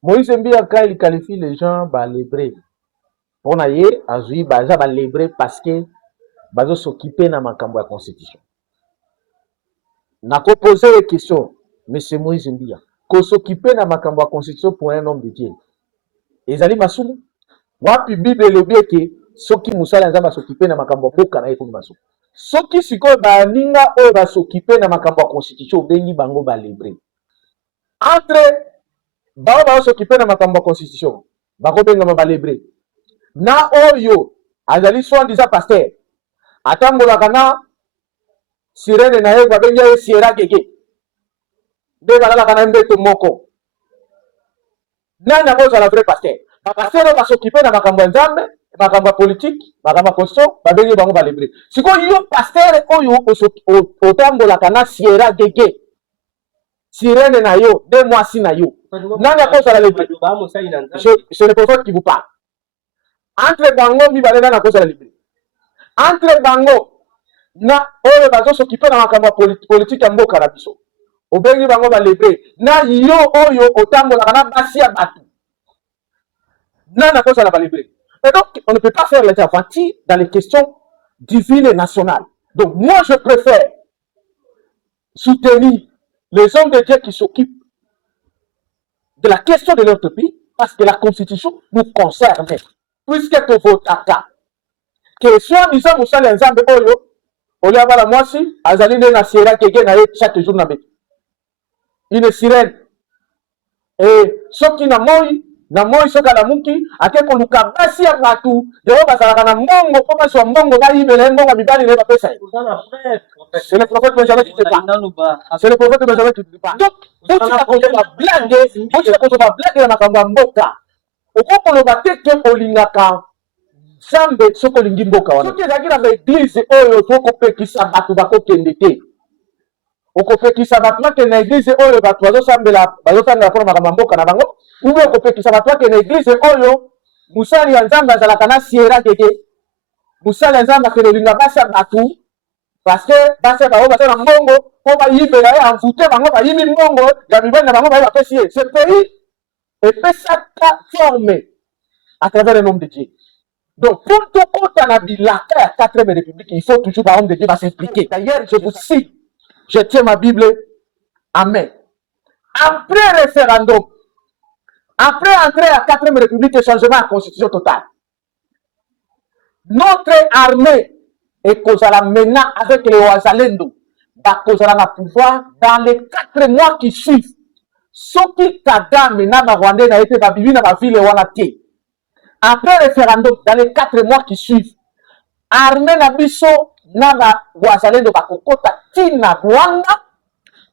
Moïse Mbia, quand il qualifie les gens, bah, lébrés. On a yé, azui, bah, ça, bah, lébrés parce que, bah, s'occuper dans ma cambo constitution. N'a pas posé les questions, monsieur Moïse Mbia, qu'on s'occuper dans ma cambo constitution pour un homme de Dieu. Et Zali Massoum, wapi Bible le bien que, soki musala nzamba s'occuper dans ma cambo boka na ekuni Massoum. Soki siko ba ninga o ba s'occuper dans ma cambo constitution, bengi bango ba lébrés. Entre bao bao s'occuper na makambo ya constitution bakobengama balebre na oyo azali soi-disant paster atambolaka na sirene na ye babengi ye siera gege nde balalaka na mbeto moko nani akozala vrai paster bapaster oyo basokipe na makambo ya nzambe makambo ya politike makambo ya constitution babengi bango balebre sikoyo yo paster oyo otambolaka na siera gege sirene na yo nde mwasi na yo nani akozala lebre c'est le prophète qui vous parle. Entre bango mibale na cause la libre. Entre bango na oyo bazo s'occuper na makambo politique ya mboka na biso. Obengi bango ba libre. Na yo oyo otambola na basi ya batu. Na cause la libre. Et donc on ne peut pas faire l'intervention dans les questions divines et nationales. Donc moi je préfère soutenir les hommes de Dieu qui s'occupent de la question de notre pays parce que la constitution nous concerne. Puisque tu votes que soit-disant mosala nzambe oyo olia bala mwasi azali nde na siera keke na ye chaque jour na beti une sirène et soki na moi soki alamuki ake koluka basi ya batu yango bazalaka na mbongo mpo basi wa mbongo bayibela ye mbongo ya mibali na ye bapesa ye c'est le prophète Benjamin qui te parle c'est le prophète Benjamin qui te parle donc botika kozoba blague na makambo ya mboka okokoloba te ke olingaka Zambe soko lingi mboka wana soki ezalaki na baeglize oyo tokopekisa bato bakokende te okopekisa bato bakende na eglize oyo bato bazosambela mpona makambo ya mboka na bango ube okopekisa bato bakende na eglize oyo mosali ya nzambe azalaka na siera keke mosali ya nzambe akende olinga basi ya bato parceke basi ya bango baza na mbongo mpo bayibela ye amvute bango bayimi mbongo ya mibali na bango baye bapesi ye ce pays epesaka forme à travers le nom de Dieu. Donc, pour tout compte à la la 4e République, il faut toujours, par exemple, de Dieu va s'impliquer. D'ailleurs, je vous cite, je tiens ma Bible, Amen. Après référendum, après entrer à la 4e République et changement de la constitution totale, notre armée est causera maintenant avec les Ouazalendo, va causera la pouvoir dans les 4 mois qui suivent. Ce qui Kagame na Rwanda n'a été babibi na ville et Wanaté. Après référendum, dans les 4 mois qui suivent, armée na biso na Ouazalendo va kokota tina Rwanda.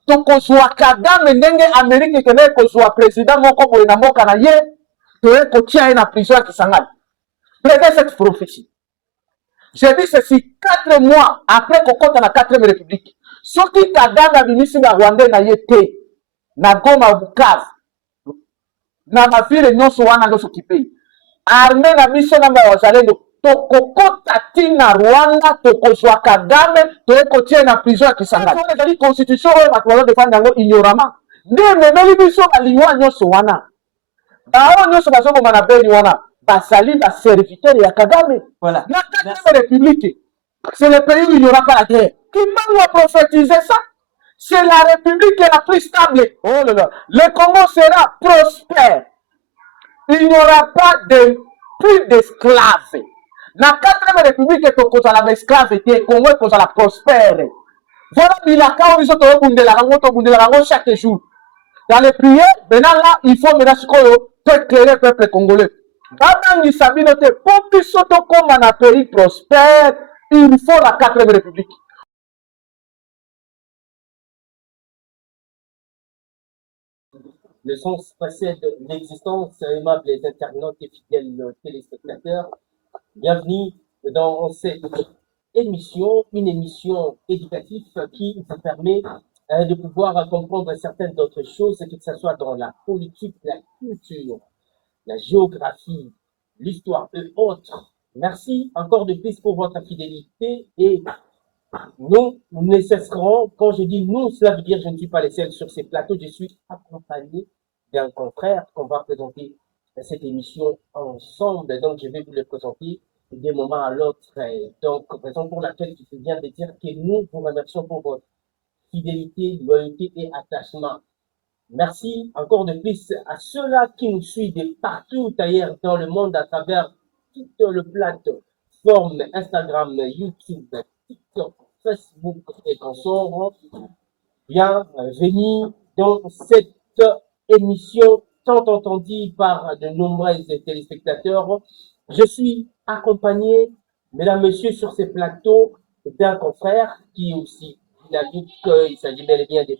Tokozwa Kagame ndenge Amérique kene kozwa président moko boye na mboka na ye toye kotia ye na prison ya Kisangani. Prenez cette prophétie. J'ai dit ceci 4 mois après kokota na 4e République. Soki Kagame abimisi na Rwanda na ye te na Goma Bukavu na mavile nyonso wana ndo s'occuper. Armée na biso na Wazalendo tokokota tina Rwanda tokozwa Kagame toye kotia na prison ya Kisangani. Ezali constitution oyo bato bazodefendre yango ignorama nde ememeli biso balingwa nyonso wana bao nyonso bazoboma na beni wana basali baserviteur ya Kagame. Voilà. Na 4e République, c'est le pays où il n'y aura pas la guerre. Qui m'a prophétisé ça? C'est la République la plus stable. Oh là là. Le Congo sera prospère. Il n'y aura pas de plus d'esclaves. Na 4e République, tokozala esclave et Congo ekozala prospère. Voilà bilaka oyo to bundela rango chaque jour. Dans les prières, maintenant là, il faut maintenant éclairer le peuple congolais. Babani Sabinote, pour que soto comme un pays prospère, il faut la 4e République. Le sens précède l'existence, aimables internautes et fidèles téléspectateurs. Bienvenue dans cette émission, une émission éducative qui vous permet de pouvoir comprendre certaines d'autres choses, que ce soit dans la politique, la culture, la géographie, l'histoire et autres. Merci encore de plus pour votre fidélité et nous ne cesserons, quand je dis nous, cela veut dire que je ne suis pas les seuls sur ces plateaux, je suis accompagné d'un confrère qu'on va présenter cette émission ensemble. Donc, je vais vous le présenter d'un moment à l'autre. Donc, raison pour laquelle je viens de dire que nous vous remercions pour votre fidélité, loyauté et attachement. Merci encore de plus à ceux-là qui nous suivent de partout ailleurs dans le monde à travers toutes les plateformes Instagram, YouTube, TikTok, Facebook et consorts. Bienvenue dans cette émission tant entendue par de nombreux téléspectateurs. Je suis accompagné, mesdames, messieurs, sur ces plateaux d'un confrère qui aussi dynamique. Il s'agit bel et bien de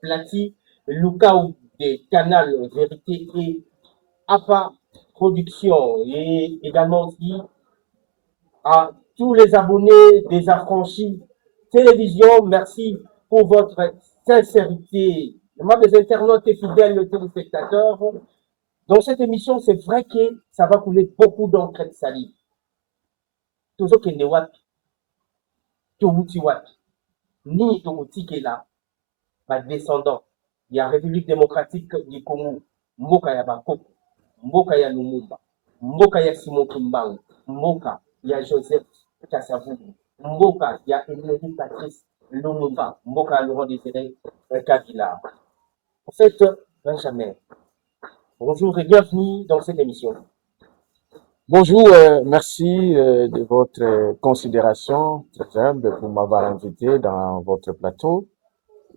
Plati, Lukaou de Canal Vérité et APA Production. Et également aussi à tous les abonnés des Affranchis Télévision, merci pour votre sincérité. Moi, des internautes et fidèles téléspectateurs, dans cette émission, c'est vrai que ça va couler beaucoup d'encre de salive. Toujours qu'il n'y a pas ni Touti qui est là, ma descendant. Il y a République démocratique du Congo, Mboka ya Bako, Mboka ya Lumumba, Mboka ya Simon Kimbangu, Mboka ya Joseph Kassavubu, Mboka ya Emery Patrice Lumumba, Mboka ya Laurent Désiré Kabila. En fait, Benjamin, bonjour et bienvenue dans cette émission. Bonjour, merci de votre considération très humble pour m'avoir invité dans votre plateau.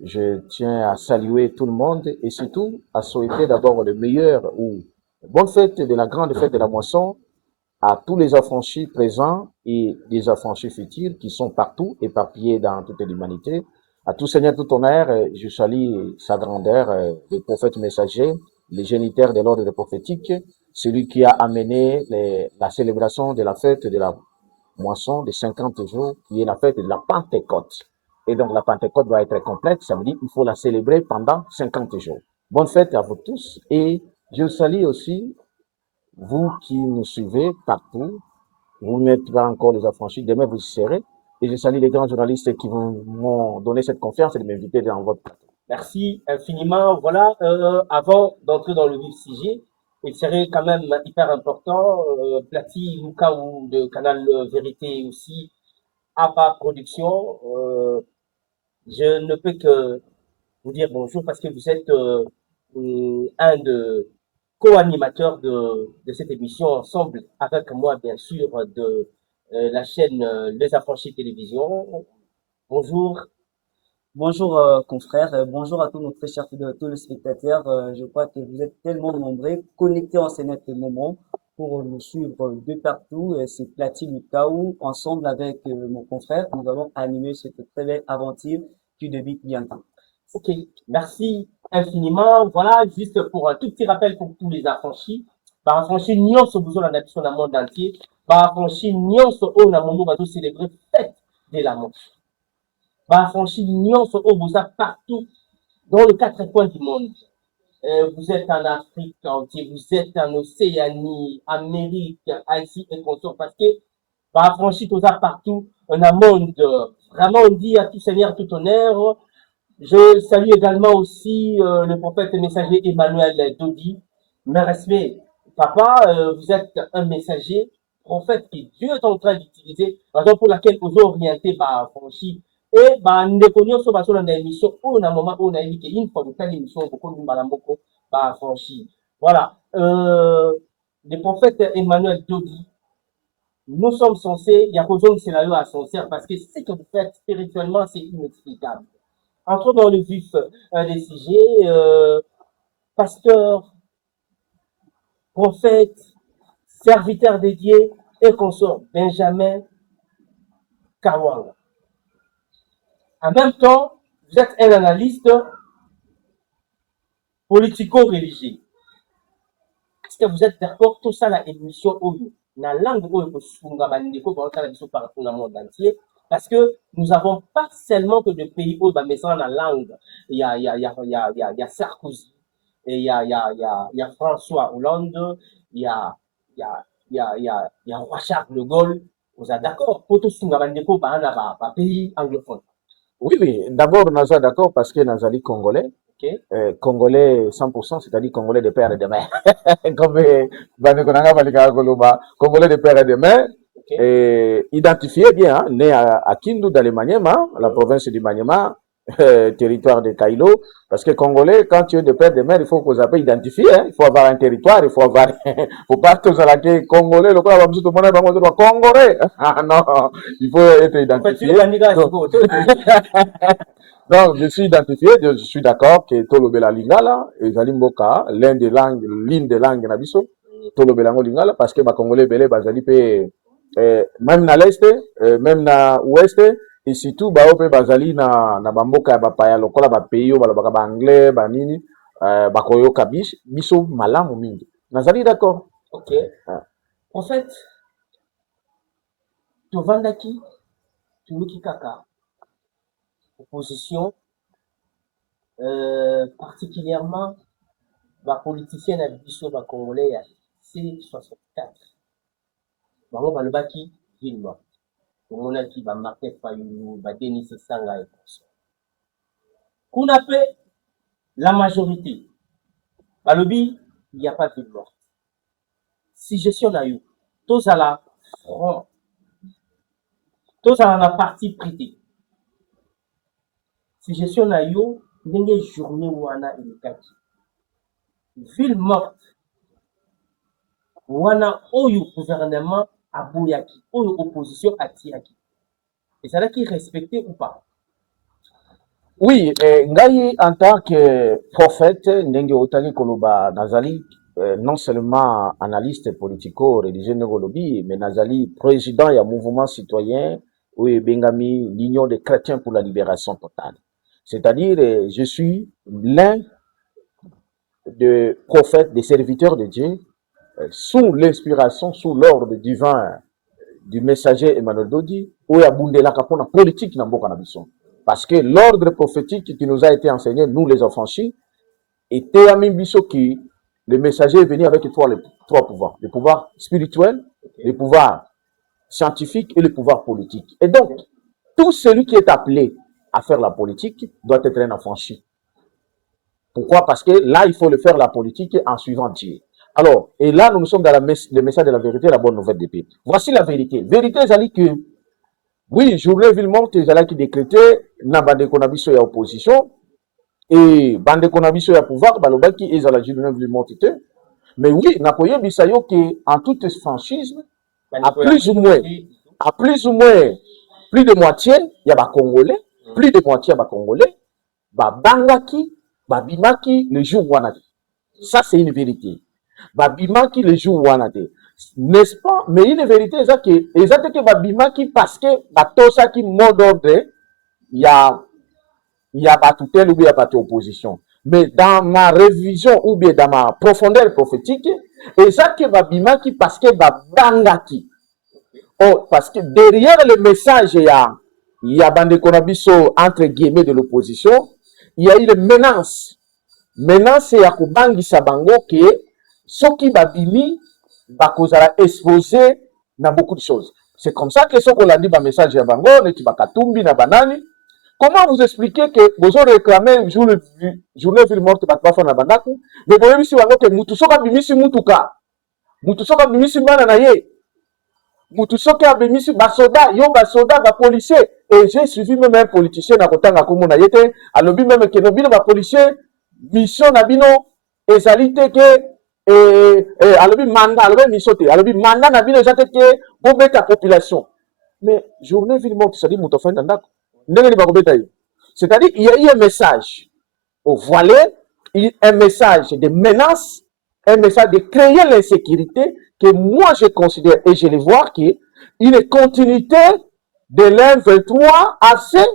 Je tiens à saluer tout le monde et surtout à souhaiter d'abord le meilleur ou bonne fête de la grande fête de la moisson à tous les affranchis présents et les affranchis futurs qui sont partout, éparpillés dans toute l'humanité. À tout Seigneur, tout honneur, je salue sa grandeur, le prophète messager, le géniteur de l'ordre prophétique, celui qui a amené la célébration de la fête de la moisson de 50 jours, qui est la fête de la Pentecôte. Et donc la Pentecôte doit être complète, ça veut dire qu'il faut la célébrer pendant 50 jours. Bonne fête à vous tous et je salue aussi vous qui nous suivez partout. Vous n'êtes pas encore les affranchis, demain vous y serez. Et je salue les grands journalistes qui m'ont donné cette confiance et de m'inviter dans votre plateau. Merci infiniment. Voilà, avant d'entrer dans le vif sujet, il serait quand même hyper important, Plati, Lukaou de Canal Vérité aussi, APA Production, je ne peux que vous dire bonjour parce que vous êtes un de co-animateurs de cette émission ensemble avec moi, bien sûr, de la chaîne Les Affranchis Télévision. Bonjour. Bonjour confrères, bonjour à tous nos très chers téléspectateurs. Je crois que vous êtes tellement nombreux, connectés en ce net moment pour nous suivre de partout. C'est Platine Lukaou, ensemble avec mon confrère, nous allons animer cette très belle aventure qui débute bientôt. Ok, merci infiniment. Voilà, juste pour un tout petit rappel pour tous les affranchis. Par affranchi, nyonso besoin la nation dans le monde entier. Par affranchi, nyonso au na mondo va tout célébrer fête de la mort. Par affranchi, nyonso au bosa partout dans les 4 coins du monde. Vous êtes en Afrique entière, vous êtes en Océanie, Amérique, Asie et consorts, parce que par affranchi, tout ça partout, on a monde. Vraiment, on dit à tout Seigneur, tout honneur. Je salue également aussi le prophète messager Emmanuel Dodi. Mes respects, papa, vous êtes un messager, prophète que Dieu est en train d'utiliser, raison pour laquelle vous orientez par franchi. Et nous connaissons sur la émission, on a un moment où on a dit qu'une fois de telle émission, beaucoup de malamoko par franchi. Voilà. Le prophète Emmanuel Dodi, nous sommes censés, il y a besoin de scénario à sincère parce que ce que vous faites spirituellement, c'est inexplicable. Entrons dans le vif des sujets. Pasteur, prophète, serviteur dédié et consort Benjamin Kawang. En même temps, vous êtes un analyste politico-religieux. Est-ce que vous êtes d'accord tout ça la émission la langue partout dans le monde entier? Parce que nous n'avons pas seulement que des pays où mais dans la langue. Il y a Sarkozy, et il y a François Hollande, il y a Charles de Gaulle. Vous êtes d'accord? Pour tous pays anglophones. Oui, d'abord, nous sommes d'accord parce que nous sommes congolais. Congolais 100%, c'est-à-dire Congolais de père et de mère. Comme Congolais de père et de mère, identifié bien, hein, né à Kindu dans le Maniema, la province du Maniema, territoire de Kailo, parce que Congolais, quand tu es de père et de mère, il faut qu'on s'appelle identifié, hein, il faut avoir un territoire, il faut avoir, faut pas tous à la Congolais, le Congolais, ah non, il faut être identifié. Donc, je suis identifié, je suis d'accord que Tolobela Lingala, et Zalimboka, l'une des langues Nabiso, Tolobela Lingala, parce que ma Congolais belé, Bazali même na l'est, même na ouest, et surtout, Baope Bazali na Bamboka, Bapaya, Lokola, Bapeyo, Balabaka, Anglais, Banini, Bakoyo Kabish, Biso, Malam, Mingi. Nazali d'accord. Ok. En fait, Tovandaki, Tumuki Kaka, opposition, particulièrement ma politicienne Abisso ma Congolais à C64. Bango balobaki ville morte. Tomonaki ba Martin Fayulu, ba Denis Sanga et tout. Qu'on appelle la majorité. Balobi, il n'y a pas de ville morte. Si gestion a eu, tous à la front, tous à la partie privée. Si gestion a eu, n'engage journée où on a une carte. Ville morte. Wana oyo gouvernement à Bouyaki, oyo opposition à Tiaki. Et ça là qui est respecté ou pas? Oui, Ngai en tant que prophète, Ndenge Otani Koloba Nazali, non seulement analyste politico-religieux Negolobi, mais Nazali, président et mouvement citoyen, oui, Bengami, l'Union des chrétiens pour la libération totale. C'est-à-dire, je suis l'un des prophètes, des serviteurs de Dieu, sous l'inspiration, sous l'ordre divin du messager Emmanuel Dodi, où il y a Bundela Kapona politique dans Boka Nabisson. Parce que l'ordre prophétique qui nous a été enseigné, nous les affranchis, était à Mimbiso qui, le messager est venu avec trois pouvoirs. Le pouvoir spirituel, le pouvoir scientifique et le pouvoir politique. Et donc, tout celui qui est appelé à faire la politique doit être un affranchi. Pourquoi? Parce que là, il faut le faire la politique en suivant Dieu. Alors, et là, nous sommes dans le message de la vérité, la bonne nouvelle des pays. Voici la vérité. Vérité, c'est que, oui, journée ville morte, c'est qui décrété, na bande konabiso ya opposition, et bande konabiso ya pouvoir, balobaki, et la journée ville morte. Mais oui, na koye bisayo que, en toute franchise, à plus ou moins, plus de moitié, il y a ba Congolais, plus de moitié, il y a ba Congolais, ba bangaki, ba bimaki, le jour wanati. Ça, c'est une vérité. Babimaki le jour wanate. N'est-ce pas? Mais une vérité, c'est que Babimaki parce que Batosa qui mot d'ordre, il y a pas tutelle ou bien pas opposition. Mais dans ma révision ou bien dans ma profondeur prophétique, et ça que Babimaki parce que Babangaki. Oh, parce que derrière le message, il y a Bande Konabiso entre guillemets de l'opposition, il y a eu une menace. Menace, c'est à Kubangi Sabango qui est Soki babimi, bakozala exposé dans beaucoup de choses. C'est comme ça que ce qu'on a dit dans le message de Bango, Netibakatumbi, na banani. Comment vous expliquez que vous avez réclamé journée ville morte, bakbafa na bandaku, mais vous avez dit que mutusoka bimisi mutuka, mutusoka bimisi bana na ye, mutusoka bimisi basoda, yo basoda, ba policier, et j'ai suivi même un politicien na kotanga komo na yete, alobi même que no bino ba policier, mission na bino, ezalité que alobi mandat, alobi misote, alobi mandat na bino eza te ke bobeta population. Mais journée ville morte, c'est-à-dire mutofa ndako. Ndenge ni bakobeta yo. C'est-à-dire il y a eu un message au voilé, un message de menace, un message de créer l'insécurité que moi je considère et je le vois qu'il y a une continuité de l'M23 AC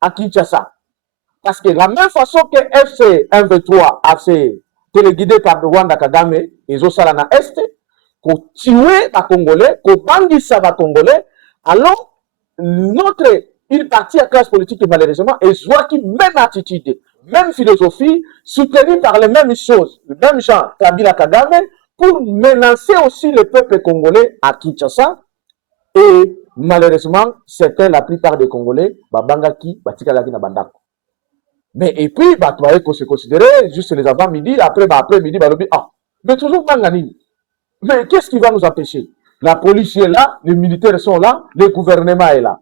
à Kinshasa. Parce que la même façon que FC M23 AC téléguidé par Rwanda Kagame et Zosala na Est, pour tuer les Congolais, pour bangisa les Congolais, alors une partie à classe politique malheureusement, et soit qui même attitude, même philosophie, soutenue par les mêmes choses, le même genre, Kabila Kagame, pour menacer aussi le peuple congolais à Kinshasa, et malheureusement, certains, la plupart des Congolais, babangaki, batikalaki na bandako. Mais et puis, bah, tu vois, qu'on se considérait juste les avant-midi, après-midi, bah, mais toujours Banganini. Mais qu'est-ce qui va nous empêcher? La police est là, les militaires sont là, le gouvernement est là.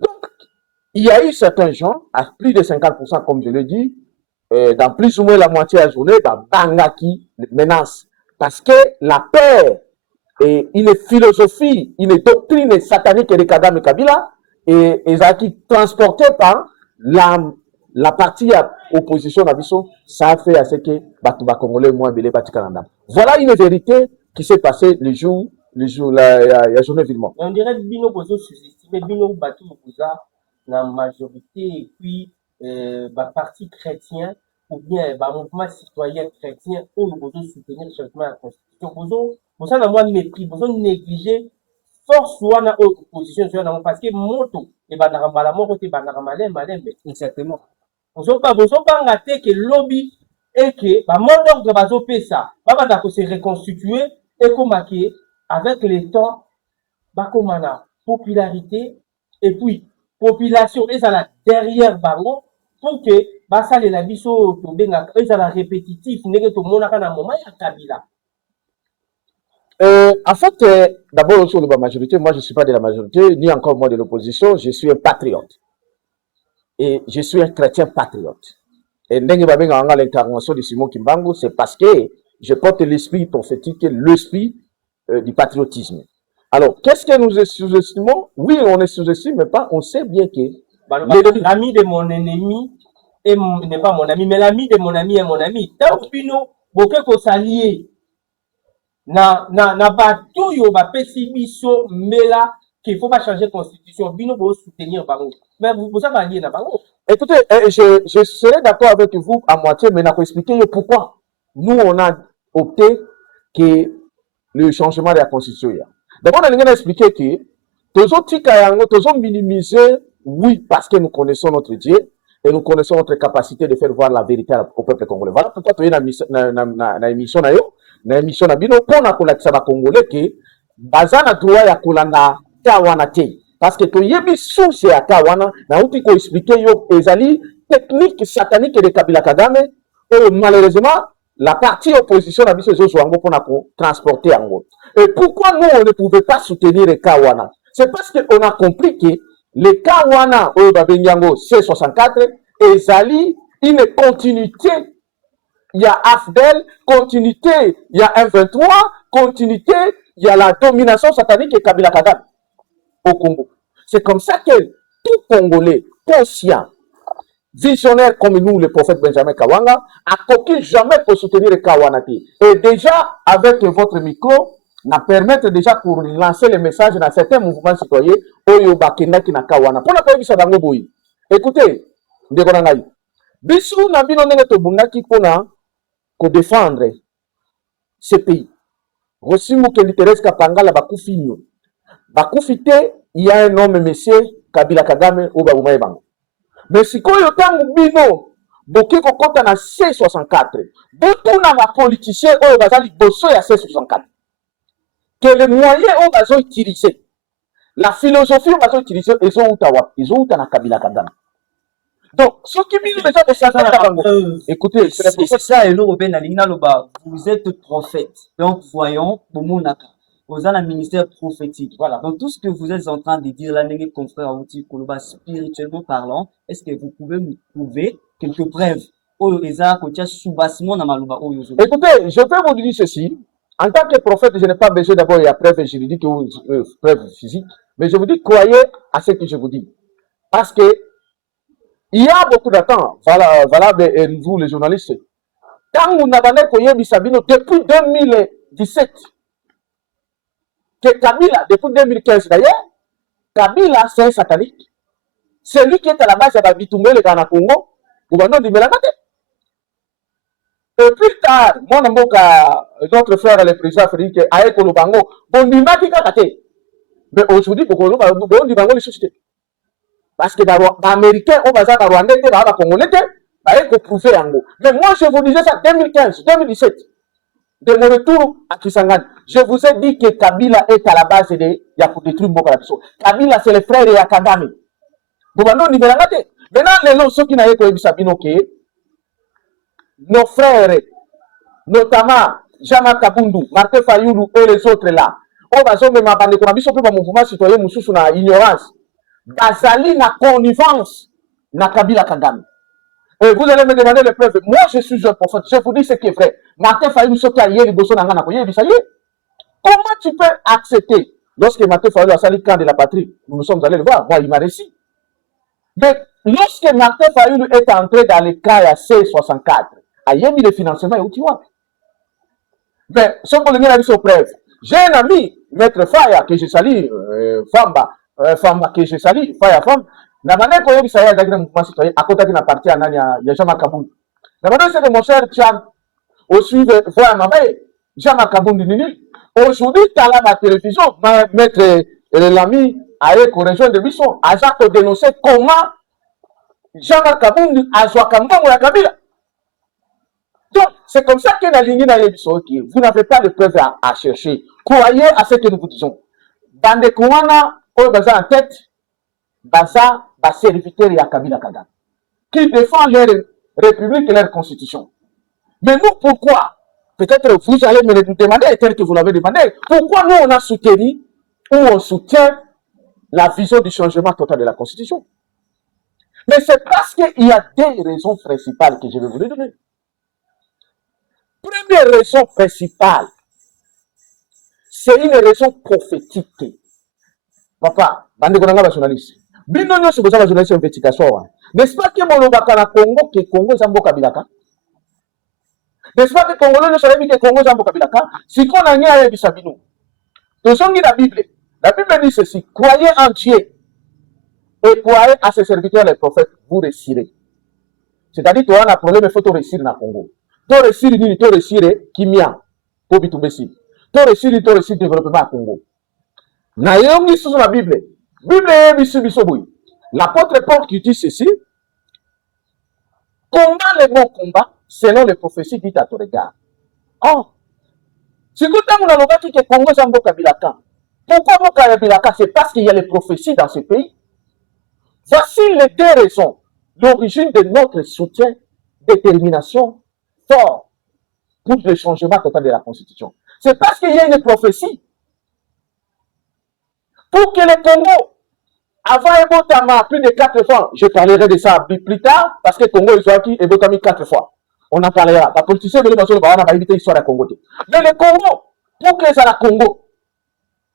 Donc, il y a eu certains gens, à plus de 50%, comme je l'ai dit, dans plus ou moins la moitié de la journée, dans Banga qui menace. Parce que la peur et une philosophie, une doctrine satanique de Kagame Kabila, et qui transportée par la partie opposition à Bissau, ça a fait à ce que Batouba Congolais moins belé Batikananda. Voilà une vérité qui s'est passée la journée Villemont. On dirait que Bino Bozo sous-estimé, Bino Batou Boza, la majorité, et puis parti chrétien, ou bien mouvement citoyen chrétien, où nous devons soutenir le changement de la Constitution. Bozo n'a moins mépris, Bozo négliger force ou en opposition, parce que moto, et banarambala moko, et banaramalem, Exactement. Bozo pas raté que lobby et que mon ordre bazo pesa, va se reconstituer et comme avec le temps, comme la popularité et puis population et ça la derrière bango pour que ça les la biso to benga et ça la répétitif n'est to monaka na moment ya Kabila. En fait, d'abord sur la majorité, moi je ne suis pas de la majorité, ni encore moi de l'opposition, je suis un patriote. Et je suis un chrétien patriote. Et l'intervention de Simon Kimbangu, c'est parce que je porte l'esprit prophétique, l'esprit du patriotisme. Alors, qu'est-ce que nous sous-estimons? Oui, on ne sous-estime, mais pas, on sait bien que... L'ami de mon ennemi n'est pas mon ami, mais l'ami de mon ami est mon ami. Tant que nous, beaucoup qu'on s'allie, na bateau yo ba pesibiso mela qu'il faut pas changer constitution bino pour soutenir bango mais vous ça va lier na bango. Écoutez, je serai d'accord avec vous à moitié, mais n'a pas expliqué pourquoi nous on a opté que le changement de la constitution. D'abord on a expliqué que tous minimiser, oui, parce que nous connaissons notre Dieu et nous connaissons notre capacité de faire voir la vérité au peuple congolais. Voilà pourquoi tu es na émission na émission na bino pona kolakisa ba congolais ke baza na droit ya kolanda kawana te parce que to yebi source ya kawana na uti ko expliquer yo ezali technique satanique de Kabila Kagame et malheureusement la partie opposition na biso zo zwango pona ko transporter yango. Et pourquoi nous on ne pouvait pas soutenir le kawana? C'est parce que on a compris que le kawana o babenyango C64 ezali une continuité. Il y a AFDEL, continuité, il y a M23, continuité, il y a la domination satanique et Kabila Kagame au Congo. C'est comme ça que tout Congolais conscient, visionnaire comme nous, le prophète Benjamin Kawanga, a coqué jamais pour soutenir le Kawanati. Et déjà, avec votre micro, nous permettre déjà pour lancer les messages dans certains mouvements citoyens, Oyo Bakendaki na Kawana. Pour la première fois, écoutez, Ndekonangaï, Bissou Nabino Neto Bungaki Pona, pour défendre ce pays. Reçu Moukeli Thérèse Kapanga la Bakoufinyo. Bakoufite, il y a un homme, monsieur Kabila Kagame ou Baoumae Bango. Mais si quoi yotangu bino, boké kokota na C64, beaucoup na ma politicien ou bazali bosso ya C64. Que les moyens ou bazo utiliser, la philosophie ou bazo utiliser, ils ont na Kabila Kagame. Donc, ce qui dit déjà de ça, écoutez, c'est ça, et vous êtes prophète. Donc, voyons, vous avez un ministère prophétique. Voilà. Donc, tout ce que vous êtes en train de dire, là, les confrères, spirituellement parlant, est-ce que vous pouvez me prouver quelques preuves? Écoutez, je vais vous dire ceci. En tant que prophète, je n'ai pas besoin d'avoir la preuve juridique ou preuve physique, mais je vous dis, croyez à ce que je vous dis. Parce que il y a beaucoup d'attentes, valable et vous les journalistes. Quand vous n'avez pas eu Sabino depuis 2017, que Kabila, depuis 2015 d'ailleurs, Kabila c'est un satanique. C'est lui qui est à la base de la Bitumbe, le Ghana Congo, ou bien non, du Mélamate. Et plus tard, notre frère, le président Frédéric, a été au Bango, on dit mais aujourd'hui, on dit Bango les sociétés. Parce que d'abord, les Américains, on va dire que les Rwandais, les Congolais, ils vont prouver en gros. Mais moi, je vous disais ça 2015, 2017. De mon retour à Kisangani, je vous ai dit que Kabila est à la base de Yakoutetru Mbokarabiso. Kabila, c'est le frère de Yakagami. Maintenant, ceux qui n'avaient pas eu Sabino, nos frères, notamment Jama Kabundu, Martin Fayoulou et les autres là, on va même abandonner qu'on a vu sur le mouvement citoyen Moussou na ignorance. Bazali na connivence na Kabila Kagame. Et vous allez me demander les preuves. Moi, je suis un prophète. Je vous dis ce qui est vrai. Martin Fayoulou, ce qui a hier, comment tu peux accepter, lorsque Martin Fayoulou a sali le camp de la patrie, nous sommes allés le voir, moi, il m'a réussi. Mais lorsque Martin Fayoulou est entré dans le cas à C64, il a mis le financement et où tu vois. Mais ce qu'on a mis sur preuve. J'ai un ami, Maître Faya, que je salue, Famba, que je salue, Faya Femme. La manière qu'on a vu ça, il y a un mouvement citoyen, à côté d'une partie, il y a Jean Kaboun. La manière c'est que mon cher Tchad, au suivi de Faya Mabé, Jean Kaboun du Nini, aujourd'hui, tu as là ma télévision, Maître l'ami, à correction de Bisson, à Jacques dénoncer comment Jean Kaboun a joué à la Kabila. Donc, c'est comme ça que la ligne n'a vous n'avez pas de preuves à chercher. Croyez à ce que nous vous disons. Dans des Kouana, on a en tête, Baza, serviteur et Kabila Kagame, qui défend leur république et leur constitution. Mais nous, pourquoi? Peut-être vous allez me le demander, tel que vous l'avez demandé, pourquoi nous on a soutenu ou on soutient la vision du changement total de la constitution? Mais c'est parce qu'il y a des raisons principales que je vais vous les donner. Première raison principale, c'est une raison prophétique. Papa, bande konanga journaliste. Bino nyo se boza journaliste investigation. N'est-ce pas que mon bakala Congo que Congo zambo kabilaka? N'est-ce pas que Congo nyo savait que Congo zambo kabilaka? Si qu'on a nia bisabino. Nous sommes la Bible. La Bible dit ceci, croyez en Dieu et croyez à ses serviteurs les prophètes, vous réussirez. C'est-à-dire que tu as un problème, il faut te réussir dans le Congo. Tu réussir, tu réussir, Kimia, pour Bitubesi. Tu réussir, le développement au Congo. Na yongi sur la Bible. Bible est bisoboui. L'apôtre Paul qui dit ceci, combat les bons combats selon les prophéties dites à ton regard. Oh, si vous avez dit que Congo est un Kabilaka, pourquoi mon Kabilaka? C'est parce qu'il y a les prophéties dans ce pays. Voici les deux raisons. L'origine de notre soutien, détermination fort pour le changement total de la Constitution. C'est parce qu'il y a une prophétie. Pour que le Congo, avant Ebotama, plus de 4 fois, je parlerai de ça plus tard, parce que le Congo est Ebotami 4 fois. On en parlera. La politicien va éviter l'histoire du Congo. Mais le Congo, pour que ça le Congo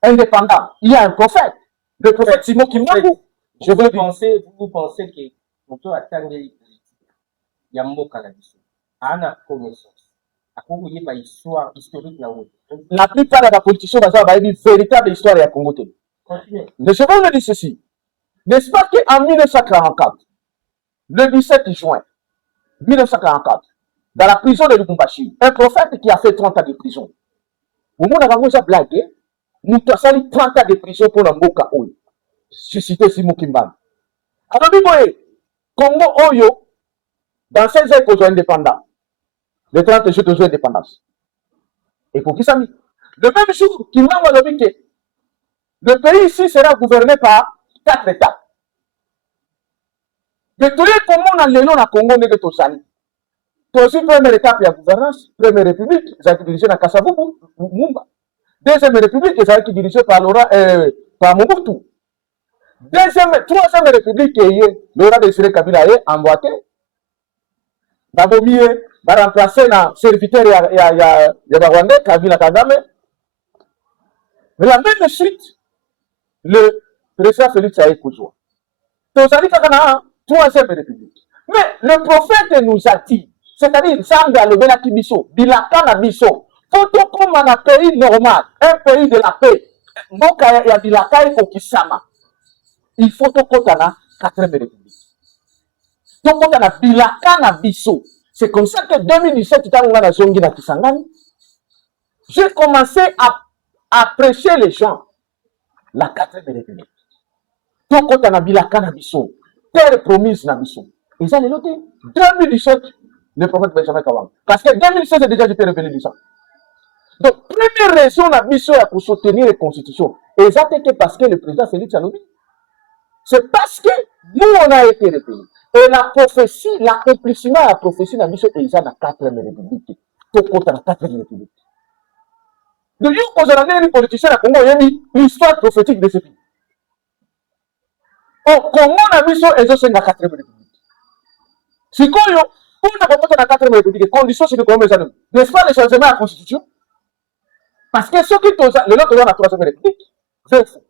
indépendant, il y a un prophète. Le prophète Simon Kimbangu. Vous pensez que on peut atteindre Yambo Kanabiso. Ana connaissance. Histoire historique. La plupart des politiciens ont une véritable histoire du Congo. Mais je vais vous dire ceci. N'est-ce pas qu'en 1944, le 17 juin 1944, dans la prison de Lubumbashi, un prophète qui a fait 30 ans de prison, au moment où on a blagué, nous avons 30 ans de prison pour Mboka Oyo. Je cite Simon Kimbangu. Alors, Congo Oyo, dans 16 ans qu'on soit indépendant, le 30 jours de jour d'indépendance. Et pour qui ça mis? Le même jour, Kimbangu a dit que le pays ici sera gouverné par 4 États. Mais tous les comment on a le nom à Congo n'est que tout ça. Aussi, première étape, il y a gouvernance. Première république, ils ont dirigé dans Kasavubu, Mumba. Deuxième république, ils ont dirigé par Mobutu. Troisième république, Laurent Désiré Kabila est emboîté. Babomié va remplacer le serviteur de Rwandais, Kabila Kagame. Mais la même suite, le président Félix Saïd Kouzoua. Donc, ça dit qu'il y a une troisième république. Mais le prophète nous a dit, c'est-à-dire, Sanga le Benakibiso, Bilaka na Biso, photo comme un pays normal, un pays de la paix, Moka ya Bilaka et Kokisama. Il faut que tu aies la 4e république. Donc, tu as Bilaka na Biso. C'est comme ça que 2017, tu as la Zongi na Kisangani. J'ai commencé à prêcher les gens la 4e république. Donc, tu as Bilaka na Biso, terre promise na Biso. Et ça, les noté. 2017, le prophète Benjamin Kawang. Parce que 2016, c'est déjà, j'étais revenu du sang. Donc, première raison, la mission est pour soutenir les constitutions. Et ça, c'est parce que le président Félix Alobi. C'est parce que nous, on a été repris. Et la prophétie, l'accomplissement de la prophétie n'a mis sur déjà dans la 4e République. Tout compte dans la 4e République. De lui, quand on a des politiciens à Congo, il y a mis l'histoire prophétique de ce pays. Au Congo, on a mis sur dans la 4e République. Si pour la dans la 4e République, les conditions, c'est que comment ça nous. N'est-ce pas le changement de la Constitution? Parce que ceux qui sont le nôtre dans la 3e République, c'est faux.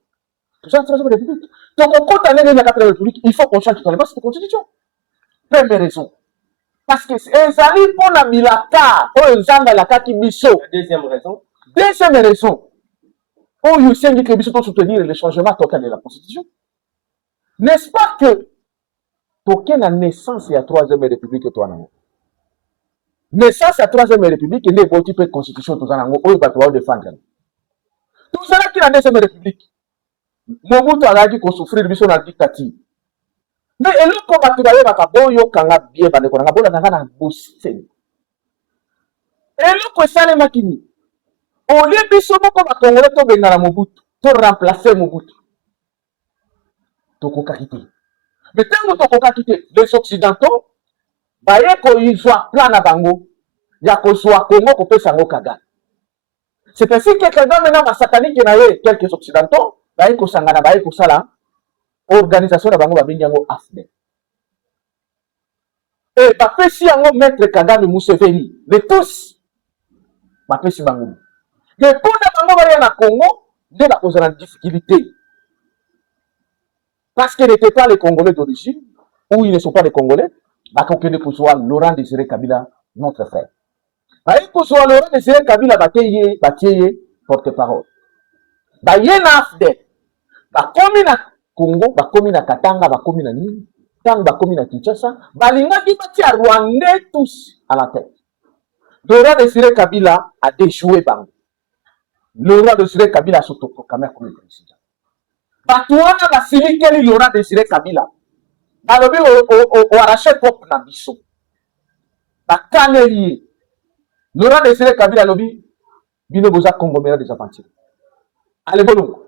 Tout ça, la 3e République. Donc, on compte dans la 4e République, il faut qu'on change totalement cette Constitution. Première raison. Parce que les alliés pour la milaka, pour les alliés qui miso. Deuxième raison. Deuxième raison. Pour les alliés qui miso soutenir le changement total de la Constitution. N'est-ce pas que aucune naissance à 3e République que toi n'as. Naissance à 3e République, il y a des types de constitution, tout ça, où il va défendre. Tout ça qui est la 2e République. Mobutu a dit qu'on souffrait de la dictature. Mais il y a des gens qui ont bien bandé ko ngabo na ngana bosse. Et le ko sale makini. Au lieu biso moko ba Congolais to bengala Mobutu, to remplacer Mobutu. To ko kakité. Mais tant que to ko kakité, les occidentaux ba ye ko izwa plan na bango ya ko zwa Congo ko pesa ngo Kagame. C'est ainsi que Kagame na masatanique na ye quelques occidentaux ba ye ko sangana ba ye ko sala organisation na bango ba binyango AFDEL. Et ba pesi yango maître Kagame Museveni, les tous ba pesi bango. Mais pour na bango ba ya na Congo, de ba kozana difficulté. Parce qu'ils n'étaient pas les Congolais d'origine, ou ils ne sont pas les Congolais, bah qu'on peut pouvoir Laurent Désiré Kabila, notre frère. Bah il faut soit Laurent Désiré Kabila bataille porte-parole. Bah yé na AFDEL. Bah comme na Congo, bah comme na Katanga, bah comme na Nini, tant bah comme na Kinshasa, bah l'inga qui bâtit à Rwandais tous à la tête. Laurent Désiré Kabila a déjoué Bango. Laurent Désiré Kabila a s'autoproclamé comme le président. Batuana basili keli Laurent Désiré Kabila. Balobi o arraché pop na biso. Bakaneli. Laurent Désiré Kabila lobi bino boza Congo mera des aventure. Allez bolongo.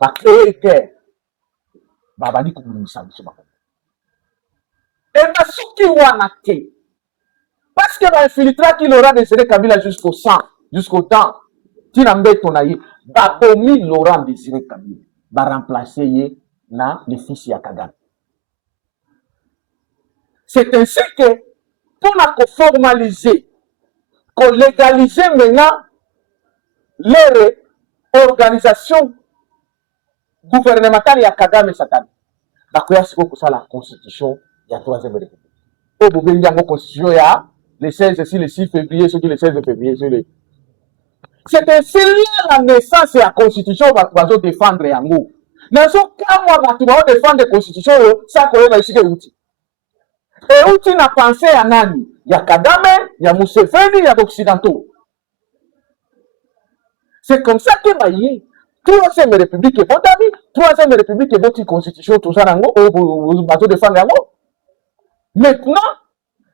Ba créer guerre. Ba bali ko misa biso ba. Et basuki wana te. Parce que ba infiltra ki Laurent Désiré Kabila jusqu'au sang, jusqu'au temps. Tina mbeto na ye. Ba bomi Laurent Désiré Kabila. Ba remplacer ye na le fils ya Kagame. C'est ainsi que pour la formaliser, qu'on légaliser maintenant l'organisation gouvernementale ya Kagame Satan. Bakoya siko pour ça la constitution ya 3e République. Au bobengi yango constitution ya le 16 le 6 février, ce qui le 16 février, c'est ainsi la naissance de la constitution va défendre yango. Dans ce cas, moi, tu vas défendre la constitution, ça va ici que outil. Et outil n'a pensé à nani. Il y a Kagame, il y a Museveni, il y a l'Occidentaux. C'est comme ça que Maïe, 3e République est bon d'avis, 3e République est bonne constitution, tout ça, au bateau défendre yango. Maintenant,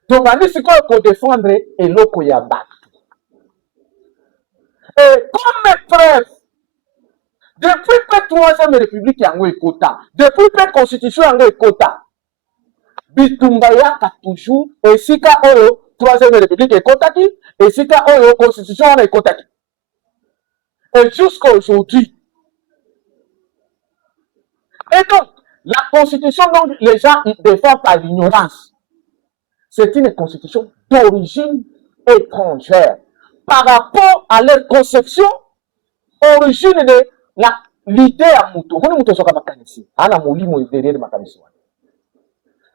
ton mani, c'est quoi pour défendre et l'autre y a battu. Et comme preuve, depuis que 3e République yango ekota, depuis que Constitution yango ekota, bitumba yaka toujours, esika oyo 3e République ekotaki, esika oyo Constitution wana ekotaki. Et jusqu'à aujourd'hui. Et donc, la Constitution dont les gens défendent par l'ignorance, c'est une Constitution d'origine étrangère. Par rapport à leur conception, origine de l'idée à Moutou.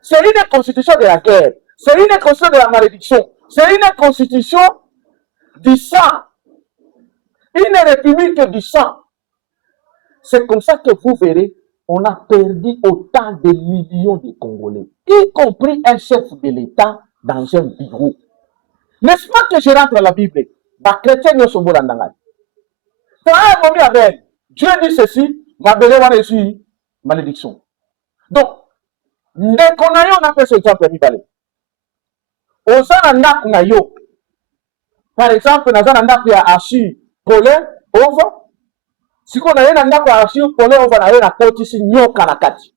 C'est une constitution de la guerre. C'est une constitution de la malédiction. C'est une constitution du sang. Une république du sang. C'est comme ça que vous verrez, on a perdu autant de millions de Congolais, y compris un chef de l'État dans un bureau. N'est-ce pas que je rentre à la Bible? Les chrétiens ne sont pas dans la Dieu dit ceci, ma belle est malédiction. Donc, dès qu'on a eu, on a fait ce exemple de Bible. Par exemple, on a acheté Paulin, over. Si on a eu un accord acheté Paulin, on va aller à la côte ici, nyoka na kati.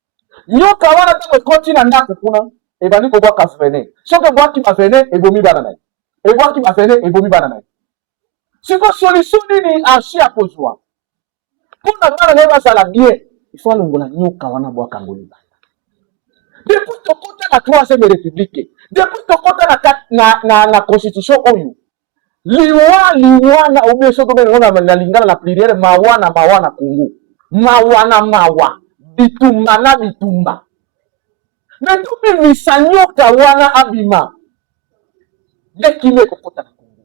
nyoka wana ntango ekoti na ndako kuna ebandi kobwaka vene soki ebwaki bavene ebomi bana na ye ebwaki bavene ebomi bana na ye siko solution nini archi akozwa mpona bana na ye bazala bien ifo alongola nyoka wana bwaka ngo libanda depuis tokota na 3e république depuis tokota na constitution oyo liwa na obie soki obengo na lingala na pluriel mawa na Congo mawa bitumba na bitumba me tobimisa nyoka wana abima nde kino ekokota na Congo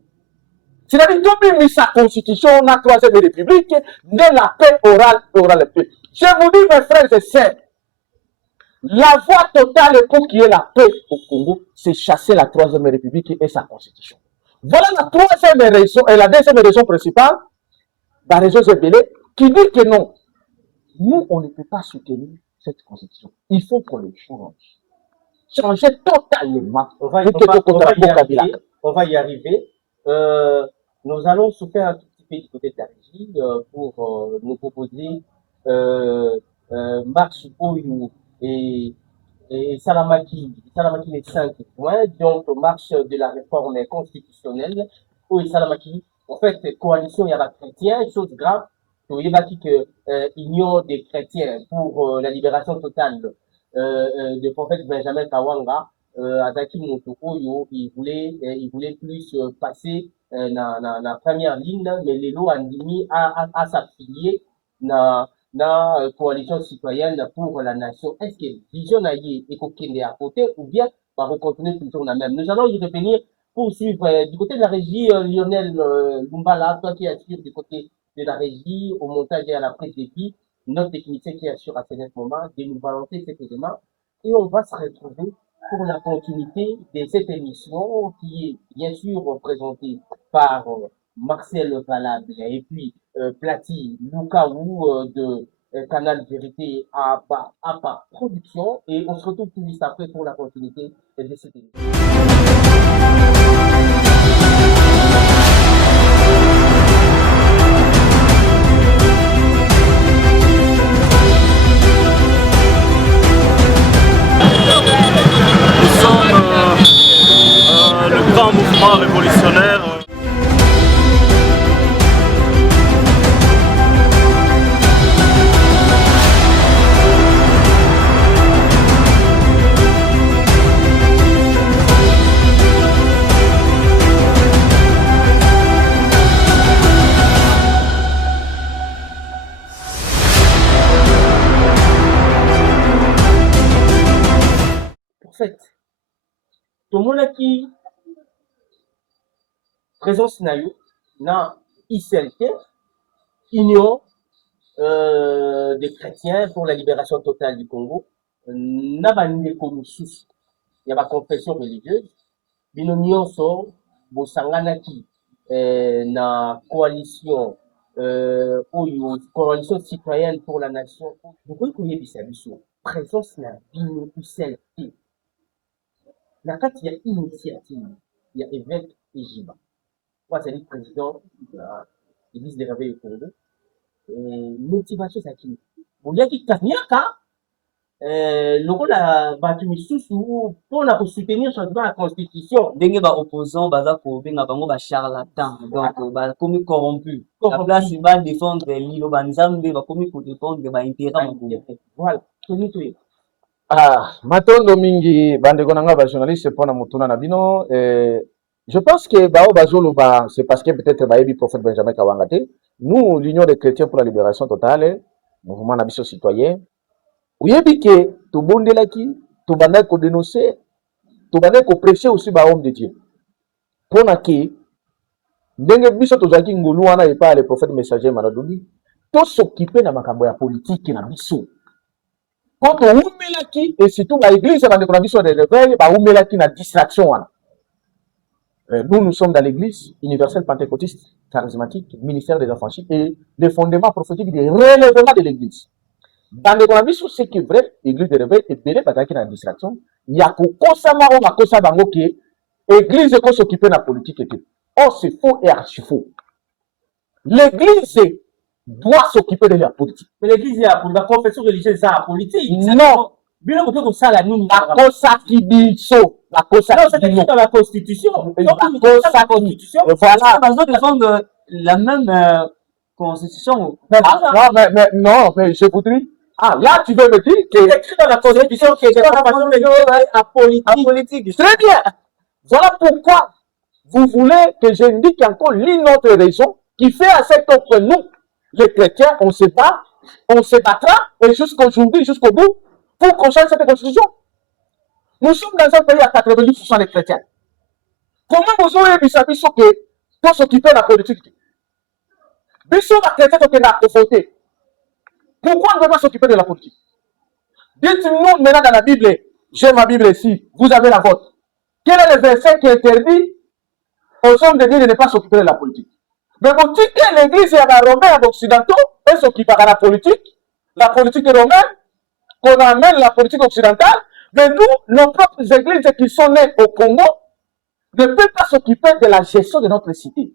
c'est-à-dire tobimisa constitution na 3e république nde la paix aura la paix. Je vous dis mes frères et sœurs, la voie totale pour qu'il y ait la paix au Congo, c'est chasser la 3e république et sa constitution. Voilà la 3e raison et la 2e raison principale, la raison Zébélé, qui dit que non, nous on ne peut pas soutenir cette constitution. Il faut qu'on le change. Changer totalement. On va y arriver. Nous allons souffrir un tout petit peu du côté de la régie pour nous proposer Marche Oyo et Salamaki les 5 points, donc marche de la réforme constitutionnelle. Oyo et Salamaki, en fait, coalition il y a la chrétien, chose grave. Vous voyez que Union des chrétiens pour la libération totale du prophète Benjamin Kawanga, Azaki Motokoyo, il voulait plus passer na première ligne, mais les lots andimi à s'affilier na coalition citoyenne pour la nation. Est-ce que vision aïe est coquine à côté ou bien va continuer toujours la même? Nous allons y revenir pour suivre du côté de la régie Lionel Lumbala, toi qui assure du côté de la régie au montage et à la prise d'équipe, notre technicien qui assure à ce moment de nous balancer cet élément et on va se retrouver pour la continuité de cette émission qui est bien sûr présentée par Marcel Valable et puis Plati Lukaou de Canal Vérité à Production et on se retrouve tout juste après pour la continuité de cette émission. Le grand mouvement révolutionnaire. Pour fait, tout le monde qui présence na ICLT, Union des chrétiens pour la libération totale du Congo, na bandeko mosusu ya ba confession religieuse bino nyonso bosanganaki na coalition oyo coalition citoyenne pour la nation. Vous koyebisa biso présence na bino ICLT na kati ya initiative ya évêque Ejiba. Moi, c'est le président de l'Église des Réveils au Congo. Motivation, c'est qui? Vous voyez qu'il y a le rôle de Batumisusu pour soutenir la Constitution. Dès que les opposants sont charlatans, donc comme corrompus. La place, ils vont défendre l'île, ils vont défendre l'intérêt. Voilà. Matondo mingi bandeko nanga ba journaliste pona mutuna na bino je pense que bao bazoloba c'est parce que peut-être baebi prophète Benjamin Kawanga te. Nous l'Union des chrétiens pour la libération totale mouvement na biso citoyen oyebi ke to bondelaki to banda ko dénoncer to banda ko prêcher aussi ba homme de Dieu pona ke ndenge biso tozaki ngolu wana et pas le prophète messager Manadoudi to s'occuper na makambo ya politique na biso. Quand on oumelaki et surtout l'église dans les conditions de réveil, on oumelaki na distraction. Nous sommes dans l'église universelle pentecôtiste charismatique, ministère des affranchis et le fondement prophétique du relèvement de l'église. Dans les conditions, c'est que vrai, l'église de réveil est belé parce qu'il y a une distraction. Il y a kosama ou makosa bango qui l'église est s'occuper de la politique. Or, c'est faux et archi faux. L'église doit s'occuper de la politique. Mais l'église, pour la confession religieuse, c'est la politique. Non, Bino kote kosala nini? bakosaki biso Non, bakosaki c'est écrit bino dans la Constitution. Donc, bakosaki Constitution. voilà Ils ont défendre la même Constitution. mais je voudrais là tu veux me dire que C'est écrit dans la Constitution que c'est la façon de apolitique. très bien. Voilà pourquoi vous voulez que j'indique encore l'une autre raison qui fait à cette que nous, les chrétiens, on se bat, on se battra, et jusqu'aujourd'hui, jusqu'au bout, pour qu'on change cette constitution. Nous sommes dans un pays à 90% des chrétiens. Comment vous aurez dit ça, Bissot, que pour s'occuper de la politique? Bissot, la chrétien, qui a voté. Pourquoi on ne peut pas s'occuper de la politique? Dites-nous maintenant dans la Bible, j'ai ma Bible ici, vous avez la vôtre. Quel est le verset qui interdit aux hommes de Dieu de ne pas s'occuper de la politique? Mais vous dites que l'église et les Romains occidentaux, elles s'occupent de la politique romaine, qu'on amène la politique occidentale, mais nous, nos propres églises qui sont nées au Congo, ne peuvent pas s'occuper de la gestion de notre cité.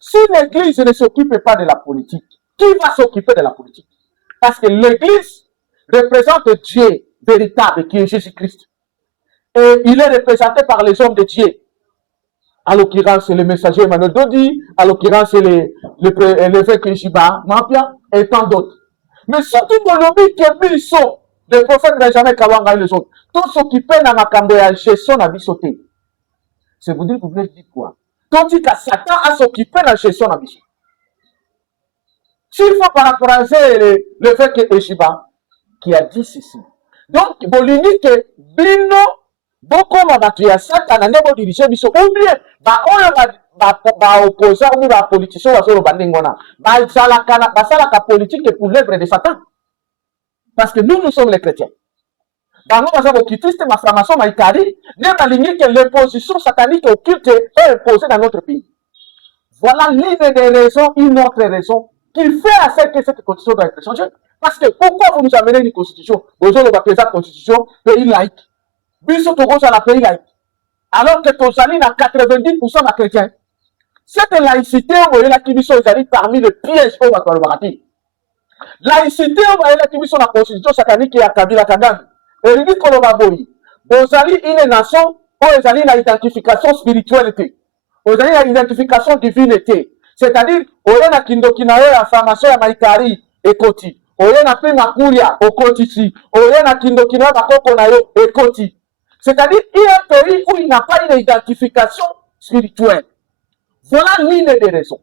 Si l'église ne s'occupe pas de la politique, qui va s'occuper de la politique? Parce que l'église représente Dieu véritable, qui est Jésus-Christ. Et il est représenté par les hommes de Dieu. À l'occurrence, le messager Emmanuel Dodi, à l'occurrence, l'évêque Jiba, Mampia, et tant d'autres. Mais surtout, dans le but que Bissot, le prophète Benjamin Kawanga et les autres, tous s'occupaient de la gestion de la vie sautée. C'est vous dire que vous voulez dire quoi? Tandis que Satan a s'occupé de la gestion de la vie sautée. S'il faut paraphraser l'évêque Eshiba, qui a dit ceci. Donc, vous dites que Bino, beaucoup de batuya Satan n'a pas dirigé Bissot, ou bien, opposant ou les politiciens ou les bandingona, la politique pour l'œuvre de Satan. Parce que nous sommes les chrétiens. Dans nos occultistes, ma franc-maçon, ma Ikari, n'est pas ligne que l'imposition satanique occulte est imposée dans notre pays. Voilà l'une des raisons, une autre raison, qui fait à ce que cette constitution doit être changée. Parce que pourquoi vous nous amenez une constitution? Aujourd'hui, on va présenter la constitution pays laïque. Bissot Togo, c'est la pays laïque. Alors que Tozali a 90% de chrétiens. Cette laïcité, vous voyez la Kibiso, ils arrivent parmi les pièges au Bakalobati. Laïcité, vous voyez la Kibiso, la constitution satanique qui est à Kabila Kagame. Et il dit Kolobaboyi. Vous avez une nation où vous avez une identification spiritualité. Vous avez une identification divinité. C'est-à-dire, vous avez une Kindokinae, la formation à Maïkari et Koti. Vous avez une prima Kuria au Kotisi. Vous avez une Kindokinae, Makokonayo et Koti. C'est-à-dire, il y a un pays où il n'a pas une identification spirituelle. Voilà l'une des raisons.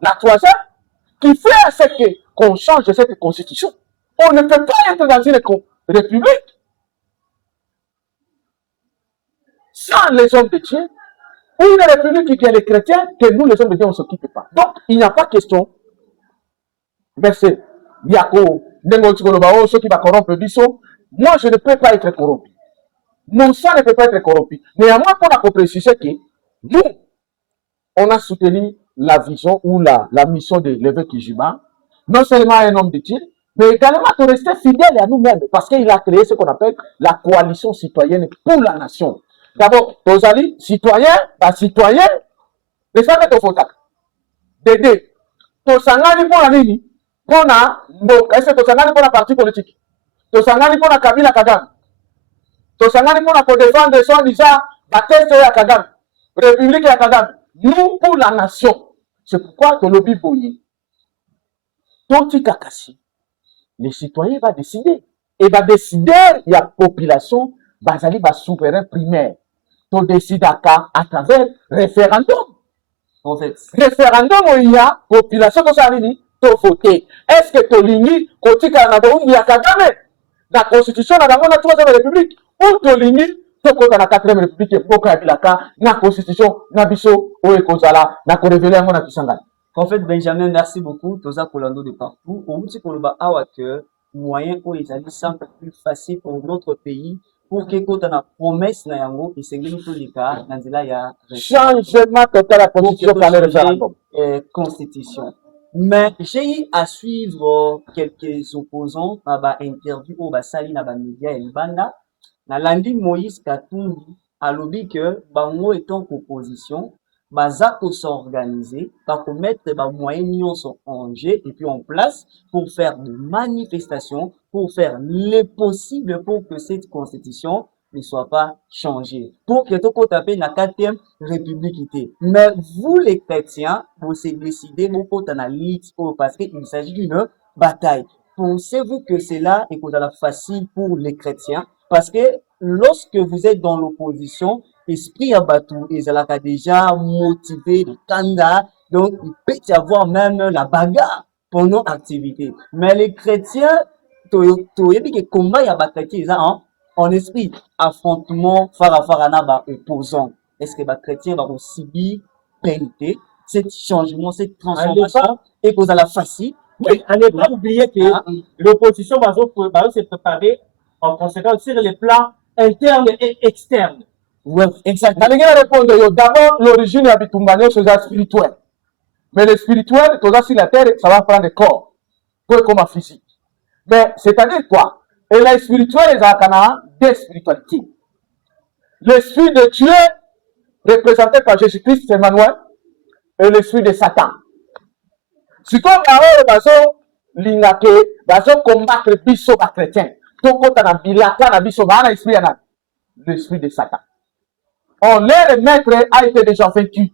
La troisième, qui fait à ce qu'on change cette constitution. On ne peut pas être dans une république sans les hommes de Dieu, ou une république qui est les chrétiens, que nous, les hommes de Dieu, on ne s'occupe pas. Donc, il n'y a pas question. Verset, Yako, ceux qui va corrompre Bissot, moi, je ne peux pas être corrompu. Mon sang ne peut pas être corrompu. Néanmoins, pour la préciser que nous, on a soutenu la vision ou la mission de l'évêque Kijima, non seulement un homme de Dieu, mais également de rester fidèle à nous-mêmes, parce qu'il a créé ce qu'on appelle la coalition citoyenne pour la nation. D'abord, Tozali, citoyen, les femmes de Fotak. Dédé, Tosangani pour la nini, pour la, est-ce que Tosangani pour la parti politique? Tosangani pour la Kabila Kagame. Tosangani pour la défendre son disant, Baptiste à Kagame, République à Kagame. Nous, pour la nation. C'est pourquoi dans le Biboyi, Toti Kakasi, les citoyens vont décider. Et va décider, il y a population, Bazali va souverain primaire. To décide à travers référendum. En fait, Référendum où il y a population qui s'est to voter. Est-ce que to lini, Koti Kanada, ou il y a Kagame, la constitution, la 3e république, ou to lini, to kota la 4e république, Boka Bilaka, la constitution, na biso, ou ekozala, na ko révéler à Kisangani. en fait, Benjamin, merci beaucoup. Toza Kolando de partout. On vous dit qu'on va avoir que moyen pour les alliés simple plus facile pour notre pays. Pour que quand on a promesse na yango et c'est nous tous les cas dans là il y a changement total la constitution par le référendum. Constitution. Mais j'ai eu à suivre quelques opposants à ba interview au ba sali na ba média et banda na landi Moïse Katumbi a lobby que bango étant opposition baza ko s'organiser pour mettre ba moyens nyonso en jeu et puis en place pour faire des manifestations pour faire le possible pour que cette constitution ne soit pas changée. Pour que tout le monde la 4e république. Mais vous, les chrétiens, vous décidez de vous analyser parce qu'il s'agit d'une bataille. Pensez-vous que cela est facile pour les chrétiens? Parce que lorsque vous êtes dans l'opposition, l'esprit abattu, ils ont déjà motivé le candidat, donc il peut y avoir même la bagarre pendant l'activité. Mais les chrétiens, tu as dit que combat y a bataille en esprit, affrontement, farana opposant. Est-ce que les chrétiens vont subir pénité, ce changement, cette transformation, et que vous allez facile? Oui, à ne pas oublier que l'opposition va se préparer en conséquence sur les plans internes et externes. Oui, exactement. D'abord, l'origine de Bitumbano, c'est spirituel. Mais le spirituel, tout ça sur la terre, ça va prendre des corps, comme un physique. Mais c'est-à-dire quoi? Et le spirituel, il y a deux spiritualités. L'esprit de Dieu, représenté par Jésus-Christ, Emmanuel, et l'esprit de Satan. Si comme bazo combattre biso ba chrétien, to kota na bilaka na biso ba na l'esprit de Satan. Leur maître a été déjà vaincu.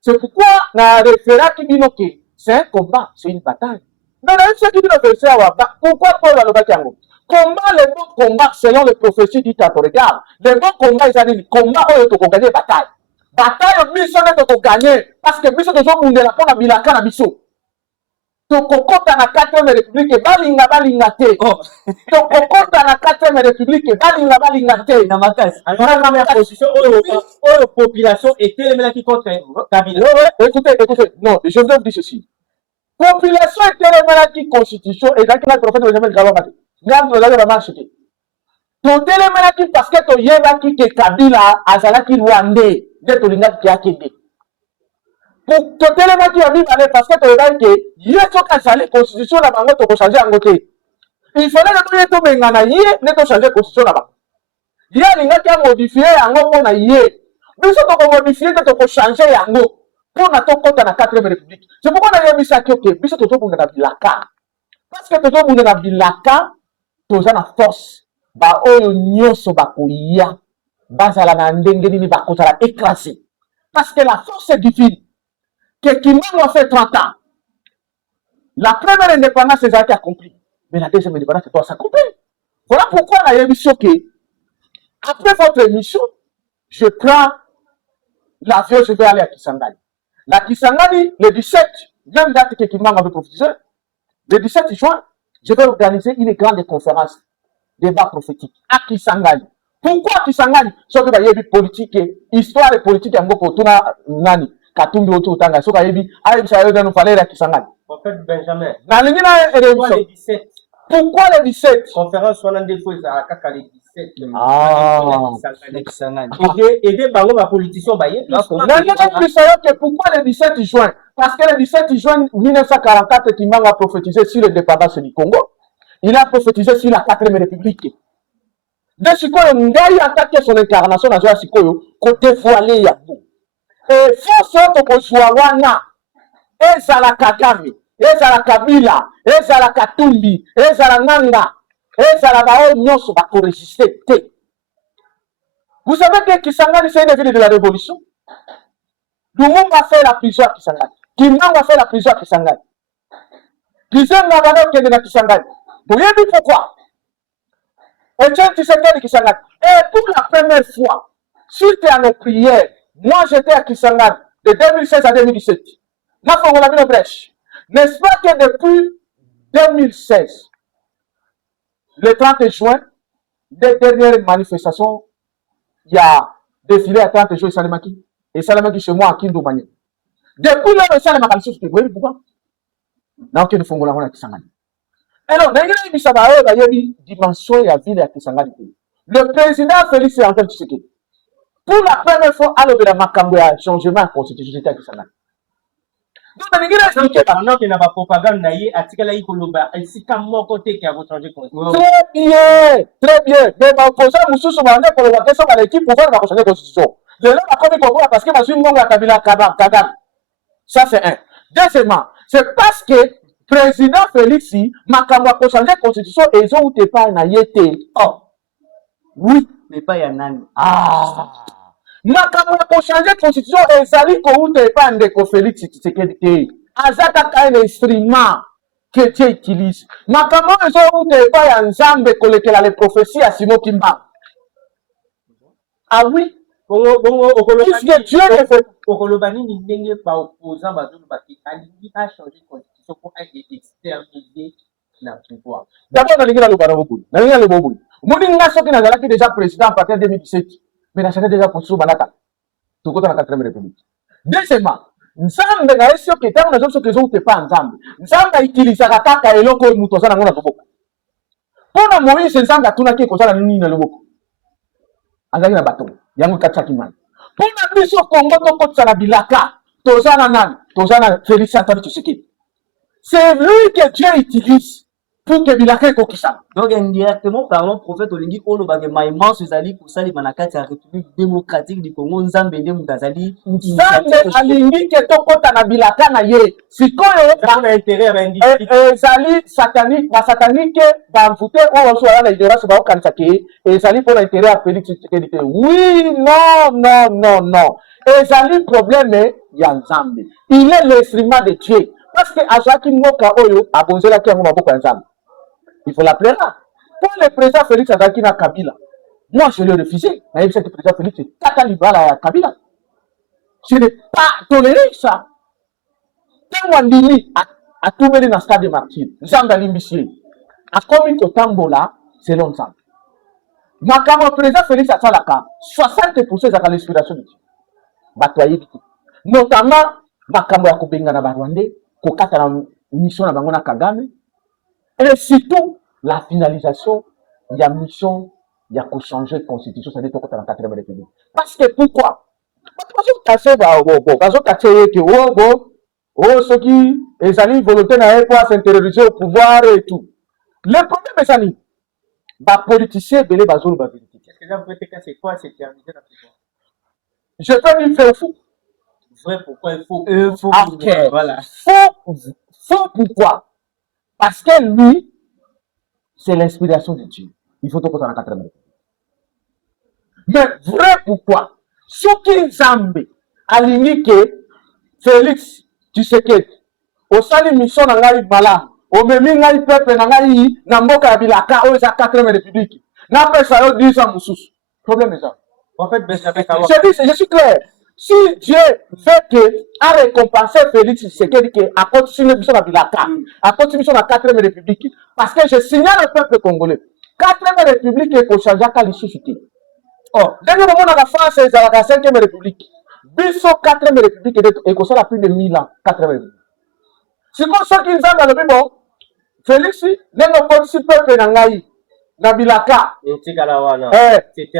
C'est pourquoi na référent qui dit que c'est un combat, c'est une bataille. Mais dans ce qui dit le verset pourquoi Paul a le bataille? Combat le bon combat selon les prophéties dites à ton regard. Le bon combat, ils ont dit combat où tu peux gagner bataille. Bataille, biso ne tu gagner parce que biso toujours on la pona bilaka na biso. Tokokota na 4e république balinga te. Tokokota na 4e république balinga te. Na makasi. Alors la position population était là qui contre Kabila. Écoutez, non, je vous dis ceci. Population était là qui constitution et là qui le prophète Benjamin Galomate. Ngambo là va marcher. To telemela ki parce que to yeba ki ke Kabila azala ki Rwandais de to linga ki akende. Pour te tellement qui a mis parce que tu as dit que il y a changer constitution là-bas, tu peux changer en côté. Il fallait que tu aies tout mengana yé, ne tu changer constitution là-bas. Il y a les gens qui ont modifié en gros na yé. Mais ça tu peux modifier, tu peux changer en gros. Pour na ton compte na 4e république. C'est pourquoi on a mis ça que puis ça tu peux na bilaka. Parce que tu peux na bilaka, tu as na force. Ba oyo nyoso ba koya. Ba za la na ndenge ni ba ko za écraser. Parce que la force est divine. Que Kimbangu a fait 30 ans. La première indépendance a été accomplie. Mais la deuxième indépendance doit s'accomplir. Voilà pourquoi la émission que, après votre émission, je prends l'avion, je vais aller à Kisangani. La Kisangani, le 17, même date que Kimbangu avait prophétisé, le 17 juin, je vais organiser une grande conférence, débat prophétique, à Kisangani. Pourquoi Kisangani? Sauf que il y a eu politique, histoire et politique, en gros, tout nani. Katumbi otu utanga soka yebi ayi bisayo dans fallait la Kisangani. Prophète Benjamin. Na lingina Pourquoi le 17? Pourquoi le 17? Conférence on a des fois ça kaka le 17. Kisangani. Et bango ba politicien ba yebi. Na lingina bisayo que pourquoi le 17 juin? Parce que le 17 juin 1944 Kimbangu a prophétisé sur le dépendance du Congo. Il a prophétisé sur la 4e république. De sikoyo ngai attaqué son incarnation na joa sikoyo côté voilé ya vous. Et force tokozwa wana ezala Kagame, ezala Kabila, ezala Katumbi, ezala Nanga, ezala bao nyonso ba ko résister te. Vous savez que Kisangani c'est une ville de la révolution. Lumumba a fait la prison à Kisangani. Kimbangu a fait la prison à Kisangani. Kisangani va donc de la Kisangani. Vous voyez pourquoi? Etienne Tshisekedi Kisangani. Et pour la première fois, suite à nos prières, moi, j'étais à Kisangani de 2016 à 2017. N'est-ce pas que depuis 2016, le 30 juin, des dernières manifestations, il y a défilé à 30 juin Salemaki. Et Salemaki chez moi à Kindoumani. Depuis le Salemaki, vous voyez pourquoi? Non, que nous faisons la Kisangani. Alors, il y a une dimension de la ville à Kisangani. Le président Félix Antoine Tshisekedi. Pour la première fois, à l'objet de Makambo, il y a un changement constitutionnel qui s'en a. Donc, on a expliqué. Pendant qu'il n'y a pas de propagande, il y a un article qui est ici, comme mon côté qui a changé constitution. Très bien, très bien. Mais ma opposant, Moussou Soumane, pour la question de l'équipe, pour faire la changer constitution. Je l'ai commis pour moi parce que je suis mon Kabila Kagame. Ça, c'est un. Deuxièmement, c'est parce que président Félix makambo ko changer constitution ezo ute pa na yete. Oh. Oui, mais pas Yanani. Ah. Makambo ko changer constitution ezali ko ute pa ndeko Félix Tshisekedi te. Azaka ka un instrument que Dieu utilise. Makambo ezo ute pa ya Nzambe kolekela les prophéties à Simon Kimba. Ah oui. Puisque Dieu est fait. Okolobani ni ndenge ba opposant bazulu baki alingi a changer constitution pour être externalisé na pouvoir. D'abord nalingi na lobana beaucoup. Nalingi na lobana beaucoup. Moni nga soki nazalaki déjà président à partir de 2017. Mais na changé déjà constitution banaka. Tokota na 4e république. Deuxièmement, Nzambe na esio ke tango na zoso ke zo te pa Nzambe. Nzambe utilisaka kaka eloko muto sana ngona loboko. Pona Moïse Nzambe atunaki kozala nini na loboko. Azali na bateau. Yango katsaki man. Pona biso Congo tokotisa na bilaka. Tozana nani? Tozana Félix Antoine Tshisekedi. C'est lui que Dieu utilise pour que bilaka kokisa. Donc indirectement parlant, prophète Olingi Olobage Maïman Suzali pour ça les manakati la République démocratique du Congo Nzambe de Mutazali. Nzambe alingi ke tokota na bilaka na ye. Sikoyo na intérêt à ezali satanique, ba satanique ba mvute o so ala na ignorance ba okanisa ke ezali pour l'intérêt à Félix Tshisekedi. Oui, non. Ezali problème ya Nzambe. Il est l'instrument de Dieu. Parce que Azaki Moka Oyo a bonzé la kiango maboko ya Nzambe. Il faut l'appeler là. Pour le président Félix Azaki na Kabila, moi je l'ai refusé. Mais il sait que le président Félix est Tata Libala à Kabila. Je n'ai pas toléré ça. Quand Wandini a tout mené dans le stade de martyr, Nzambe Limbisier, a commis au Tambola, c'est l'ensemble. Mais quand le président Félix a Salaka, 60% de l'inspiration de Dieu. Batoyer du tout. Notamment, Makambo ya Kubenga na Barwande, Kokata na mission na Bangona Kagame, et surtout la finalisation de la mission de changer la constitution, c'est-à-dire dans la 4e République. Parce que pourquoi? Parce que ceux qui ont volonté de s'intérioriser au pouvoir et tout. Le problème est ça, les politiciens, les bazou, la vérité. Est-ce que vous pouvez c'est quoi cette terminé dans pouvoir? Je peux lui faire fou. Vrai, pourquoi il faut? Okay. Voilà. Faux pourquoi? Parce que lui, c'est l'inspiration de Dieu. Il faut tout qu'on a 4e République. Mais vrai pourquoi? Ce qui Nzambe aligné que Félix Tshisekedi au sali mission na ngai bala au memi ngai peuple na ngai na mboka bilaka o za 4e République. Na pesa yo 10 ans mususu. Problème est ça. En fait, je suis clair. Si Dieu fait que a récompensé Félix Tshisekedi que a continué mission na bilaka, a continué mission na 4e République, parce que je signale au peuple congolais, 4e République est pour changer à l'issue. Oh, dernier moment dans la France, c'est la 5e République. Biso 4e République est comme ça la plus de 1000 ans, 4e République. C'est comme ça qu'ils ont dans le bon. Félix, n'est pas si peuple na ngai, na bilaka.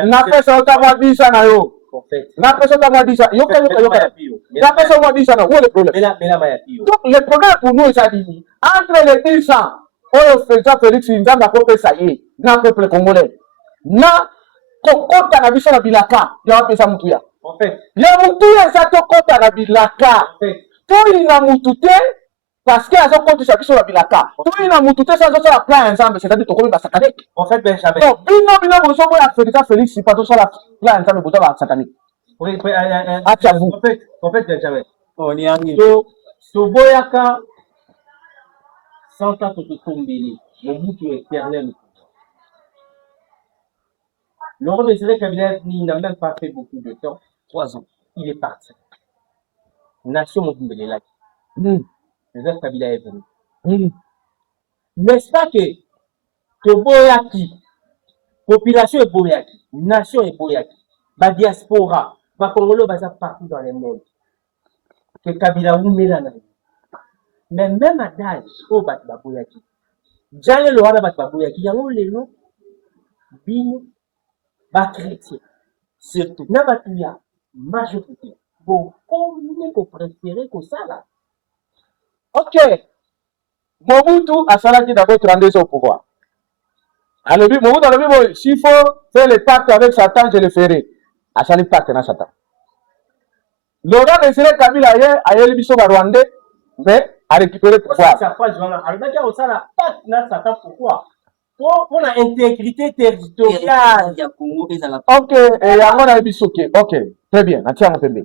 Na pesa otama 10 ans na yo. Na pesa otama 10 ans. Yoka. Na pesa otama 10 ans. Où est le problème? Donc le problème pour nous est dit, entre les 10 ans, on fait ça Félix, ils ont appris ça y est, dans le peuple congolais. Na kokota na biso na bilaka, ya pesa mutuya. En fait, ya mutuya ça kokota na bilaka. To ina mutute parce que azo kokota biso na bilaka. To ina mutute ça zo la plan ensemble, c'est-à-dire to komi ba satanique. En fait, Benjamin. Non, bino bozo boya Félix, c'est pas tout ça la plan ensemble bozo ba satanique. Oui, en fait, Benjamin. On y arrive. So boyaka 100 ans to tombeli, le mutu éternel. Laurent Désiré Kabila n'a même pas fait beaucoup de temps. 3 ans. Il est parti. Nation Moumbelé. Joseph Kabila est venu. N'est-ce pas que Boyaki, population est Boyaki, nation est Boyaki, la diaspora, la Congolo va partout dans le monde. Que Kabila Oumela. Mais même à d'âge, au bat Boyaki. J'allais le voir à Boyaki, il y a un lélo, bino. Ba chrétien, surtout, n'a pas tout ya, majorité. Bon, comme nous préféré que ça là. Ok. Mobutu a salaki d'abord 32 au pouvoir. Alors, Mobutu a dit, s'il faut faire le pacte avec Satan, je le ferai. A sali pacte na Satan. Laurent Désiré Kabila a eu le biso Rwandais, mais à récupérer le pouvoir. Ça passe vraiment. Alors, d'accord, ça n'a pas de pourquoi? Pour l'intégrité territoriale. Ok, et à mon avis, ok, très bien, tiens, on fait.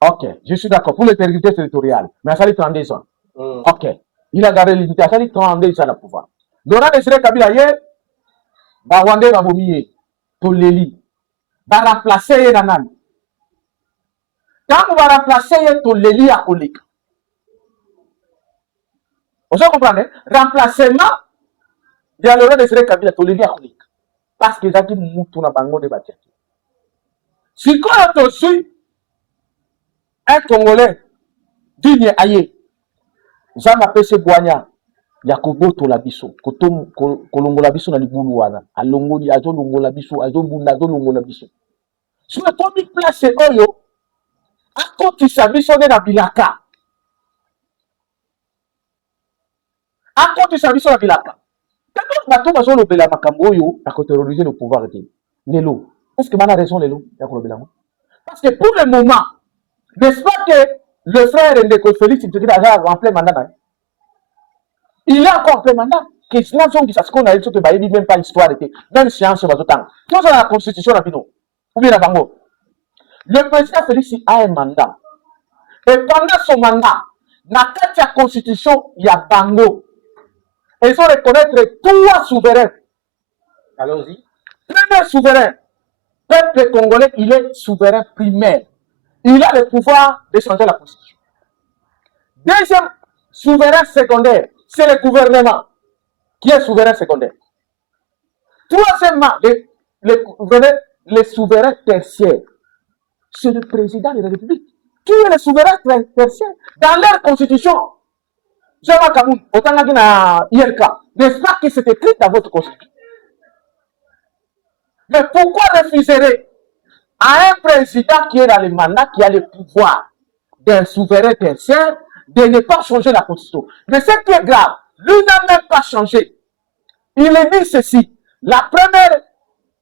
Ok, je suis d'accord pour l'intégrité territoriale, mais ça fait 32 ans. Ok, il a gardé l'unité, ça fait 32 ans le pouvoir. Laurent Désiré Kabila, Rwandais va vomir, pour l'élite, va remplacer Nanan. Quand on va remplacer tout l'élite à Kolika, vous comprenez? Remplacement de Laurent Désiré Kabila, tout l'élite à Kolika. Parce que Zaki Moutou na bango de Batia. Si quand on suit un Congolais digne aïe, Jean Mapese Boigna, Yakobo to la biso, kolongo la biso na libulu wana, alongoli azo longo la biso, azo bunda azo longo la biso. Sur le premier place oyo, akotisa biso de na bilaka. Akotisa biso na bilaka. Quand bato bazo lobela makambo oyo, akoterroriser le pouvoir de Lelo. Est-ce que mana raison Lelo? Parce que pour le moment, n'est-ce pas que le frère Ndeko Félix Tshisekedi a rempli mandat? Il est encore en plein mandat. Que sinon, ce qu'on a dit, c'est que même pas l'histoire était. Même science, c'est pas autant. Tout ça, la constitution, la bino. Ou bien la bango. Le président Félix a un mandat. Et pendant son mandat, dans la constitution, il y a bango. Et il faut reconnaître trois souverains. Allons-y. Premier souverain, peuple congolais, il est souverain primaire. Il a le pouvoir de changer la constitution. Deuxième souverain secondaire, c'est le gouvernement qui est souverain secondaire. Troisièmement, les souverains tertiaires, c'est le président de la République qui est le souverain tertiaire. Dans leur constitution, Jama Kamoun, autant na IRK, n'est-ce pas que c'est écrit dans votre constitution? Mais pourquoi refuser à un président qui est dans le mandat, qui a le pouvoir d'un souverain tertiaire, de ne pas changer la constitution? Mais ce qui est grave, lui n'a même pas changé. Il dit ceci, la première,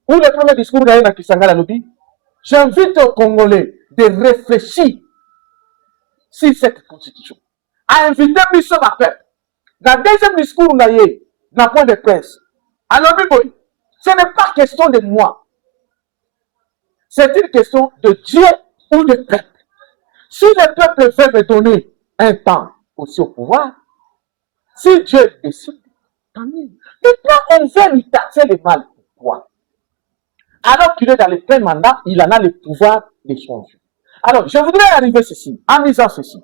ou le premier discours d'Aïna Kisangala nous dit, j'invite aux Congolais de réfléchir sur cette constitution. À inviter Bissot à peuple. Dans le deuxième discours, on a eu, dans le point de presse. Alors, ce n'est pas question de moi. C'est une question de Dieu ou de peuple. Si le peuple veut me donner un temps aussi au pouvoir, si Dieu décide, tant mieux. Maintenant, on veut lui taxer le mal. Pourquoi? Alors qu'il est dans le plein mandat, il en a le pouvoir de changer. Alors, je voudrais arriver ceci, en disant ceci.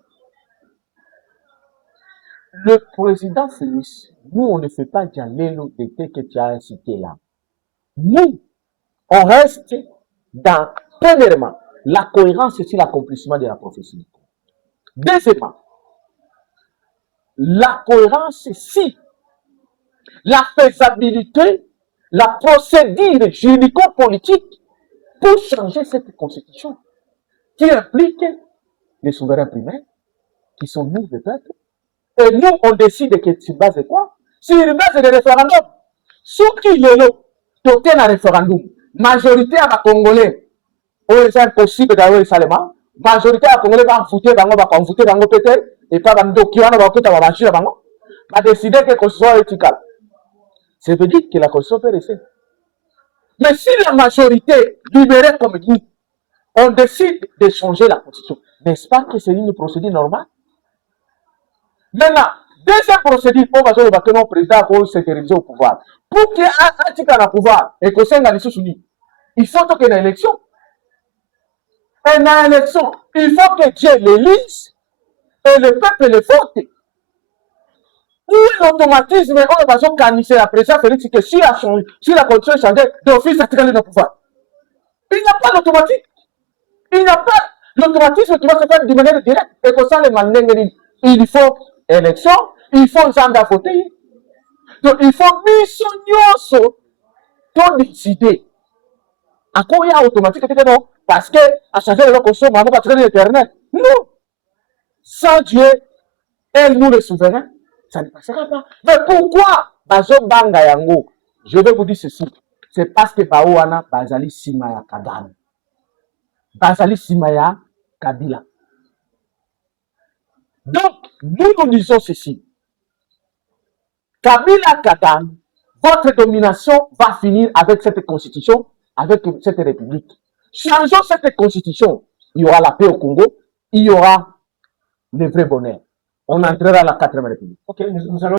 Le président Félix, nous, on ne fait pas Djalelo d'été que tu as incité là. Nous, on reste dans, premièrement, la cohérence et l'accomplissement de la prophétie. Deuxièmement, la cohérence, si la faisabilité, la procédure juridico-politique pour changer cette constitution qui implique les souverains primaires, qui sont nous, le peuple, et nous, on décide que sur base de quoi? Sur une base de référendum. Ce qui est là, tout est un référendum. Majorité à la Congolais, c'est impossible d'avoir seulement. Majorité à la Congolais va voter, va voter, va peut-être, et pas dans le va voter, va marcher, va décider que la constitution est éthicale. Ça veut dire que la constitution peut rester. Mais si la majorité libérée comme nous, on décide de changer la constitution, n'est-ce pas que c'est une procédure normale? Maintenant, deuxième procédure, on va dire que le président pour s'intérioriser au pouvoir. Pour qu'il y ait un article au pouvoir et que c'est un soumis, il faut qu'il y ait une élection. Et dans l'élection, il faut que Dieu l'élise et le peuple le vote. Où est l'automatisme? On va dire qu'à la président Félix, que si la constitution est changée, d'office l'article au pouvoir. Il n'y a pas d'automatisme. Il n'y a pas l'automatisme qui va se faire de manière directe. Et pour ça, il faut élection, il faut un genre voter. Donc, il faut missionner pour décider. À quoi il y a automatique? Non, parce que, à changer le consomme, on va pas traiter l'éternel. Non. Sans Dieu, et nous les souverains, ça ne passera pas. Mais pourquoi? Je vais vous dire ceci. C'est parce que Baouana, Bazali Simaya Kagame. Bazali Simaya Kabila. Donc, nous disons ceci. Kabila Kagame, votre domination va finir avec cette constitution, avec cette république. Changeons cette constitution. Il y aura la paix au Congo, il y aura le vrai bonheur. On entrera à la 4e république. Ok, nous allons.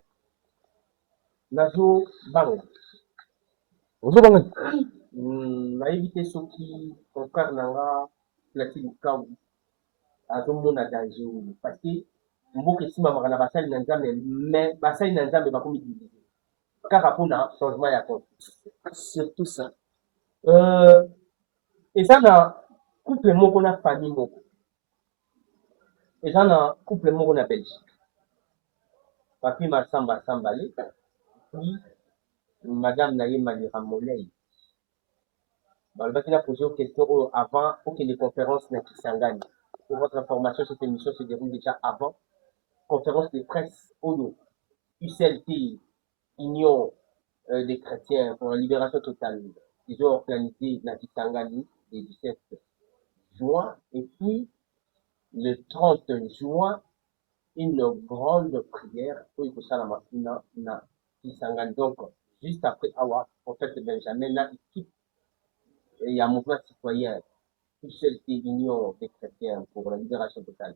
Nazo Bang. Na éviter ceux qui confèrent nanga platine kaou. Azomona danger parce que mboka esima makana basali na nzambe mais basali na nzambe bakomi divisé. Kaka pona changement ya compte. Surtout ça. Et ça na couple moko na famille moko. Et ça na couple moko na Belgique. Papi Massamba Sambale. Puis Madame Naye Malira Molei. Le bâtiment a posé aux questions avant pour que les conférences n'aient Kisangani. Pour votre information, cette émission se déroule déjà avant. Conférence de presse ONU, UCLT, Union des chrétiens pour la libération totale. Ils ont organisé la Kisangani le 17 juin. Et puis, le 30 juin, une grande prière pour que ça la matina na Kisangani. Donc, juste après Awa, prophète Benjamin, là, équipe. Il y a un mouvement citoyen, UCLT, Union des chrétiens pour la libération totale.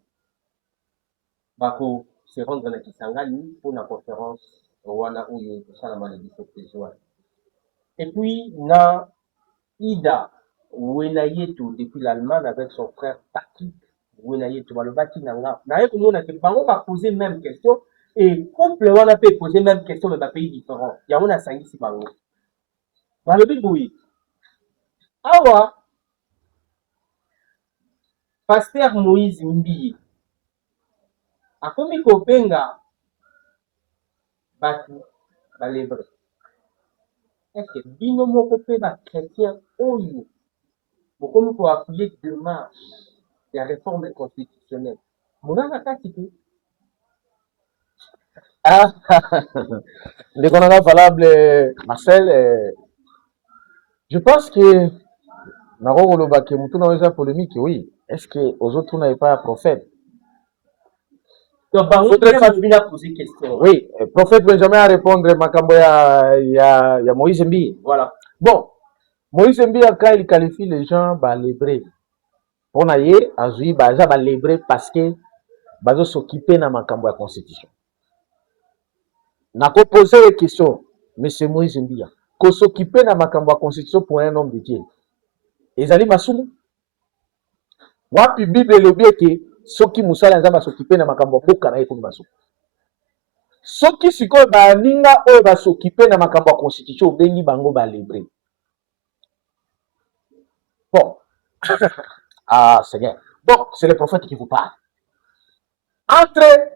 Bako se rendre à Kisangani pour la conférence Wana Ouye, pour ça, le 17 juin. Et puis, na Ida Wenayetu, depuis l'Allemagne, avec son frère Patrick Wenayetu, le bâti nanga. D'ailleurs, nous, on a posé même question, et couple, on a posé même question, mais dans pays différents. Il y a un assangi si bango. Dans le Biboui. Awa, Pasteur Moïse Mbi, akomi kopenga batu balebre. Est-ce que bino moko pe ba chrétien oyo bokomi ko appuyer démarche de la réforme constitutionnelle? Monanga kati pe. Ah, les condamnés valables, Marcel, je pense que Naroko Lobake Moutouna a polémique, oui. Est-ce que aux autres n'avaient pas un prophète? Donc, Benjamin a posé question. Oui, le prophète Benjamin a répondu à ya Moïse Mbi. Voilà. Bon, Moïse Mbi, quand il qualifie les gens, bah, lébrés. On a eu, Azoui, bah, lébrés parce que, bah, s'occuper de la constitution. N'a pas posé la question, M. Moïse Mbi, qu'on s'occuper de la constitution pour un homme de Dieu. Et Zali Massoumou. Wapi Bible le bien que soki musala nzamba s'occuper na makambo boka na yetu maso. Soki siko ba ninga oyo ba s'occuper na makambo ya constitution bengi bango ba libre. Bon. Ah, Seigneur. Bon, c'est le prophète qui vous parle. Entre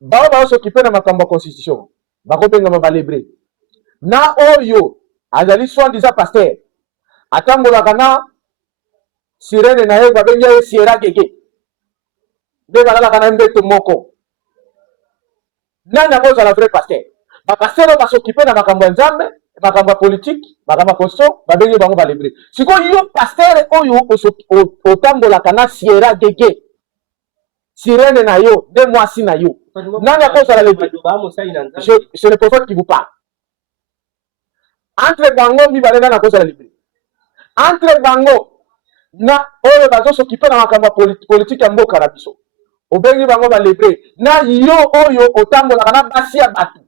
ba s'occuper na makambo ya constitution, ba ko benga ba libre. Na oyo azali soi-disant pasteur. Atangola kana sirene na ye babengi ye Sierra Gege. Nde balala kana mbeto moko. Nani akoza la vrai pasteur? Ba pasteur ba s'occuper na makambo ya nzambe, makambo ya politique, makambo ya constitution, babengi bango ba libre. Siko yo pasteur oyo otambola kana Sierra Gege. Sirene na yo, de mwasi na yo. Nani akoza la libre? C'est le prophète qui vous parle. Entre bango mi balena na akoza la libre. Entre bango na oyo bazo s'occuper na makambo politique ya mboka na biso. Obengi bango ba libre. Na yo oyo otambola kana basi ya batu.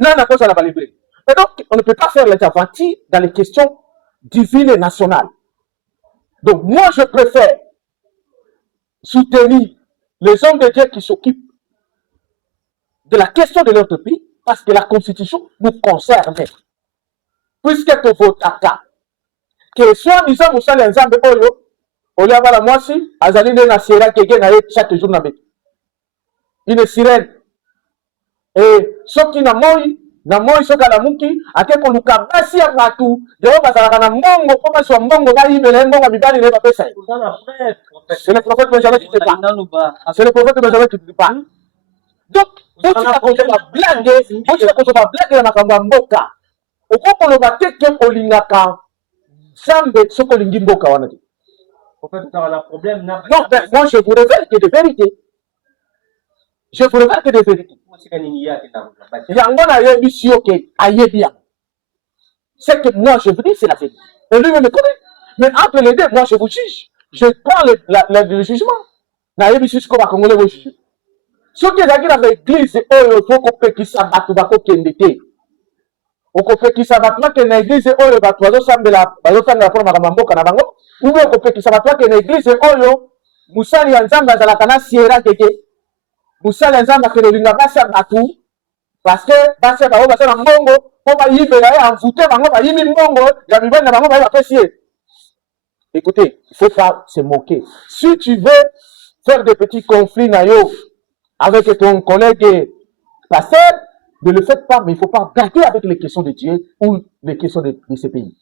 Na na kosa na ba libre. Et donc on ne peut pas faire les aventures dans les questions divines et nationales. Donc moi je préfère soutenir les hommes de Dieu qui s'occupent de la question de notre pays parce que la constitution nous concerne. Puisque tu votes à cas. Que soi-disant musala nzambe oyo olia bala mwasi azali na Sierra Gege na ye chaque jour na beti une sirène et soki na moi soka la muki ake ko luka basi ya batu yo bazala na mbongo ko basi wa mbongo ba ibele mbongo bibali ne ba pesa. C'est le prophète Benjamin qui te parle. C'est le prophète Benjamin qui te parle. Donc tu as compris la blague, tu as compris la blague na makambo mboka. Okoko lo bateke olingaka Sambe soko lingi mboka wana. En fait, tu as un problème. Non, ben, moi je vous révèle que de vérité. Je vous révèle que des vérités. Yango na yebi si ok, ayebi yango. C'est que moi je vous dis, c'est la vérité. Et lui-même me connaît. Mais entre les deux, moi je vous juge. Je prends le jugement. Na yebi si ko ba Congolais vous juge. Ce qui est dans l'église, oyo tokopekisa bato bakokende te. Okopekisa bato bakende na église oyo bato bazosambela bazotangela mpona makambo ya mboka na bango. Ube okopekisa bato bakende na église oyo musali ya nzambe azalaka na siera keke. Musali ya nzambe akende olinga basi ya bato. Parce que basi ya bango basa na mbongo po bayibela ye envoûté bango bayimbi mbongo ya mibali na bango baye bapesi ye. Écoutez, il ne faut pas se moquer. Si tu veux faire des petits conflits na yo avec ton collègue pasteur, ne le faites pas, mais il ne faut pas gâter avec les questions de Dieu ou les questions de ce pays.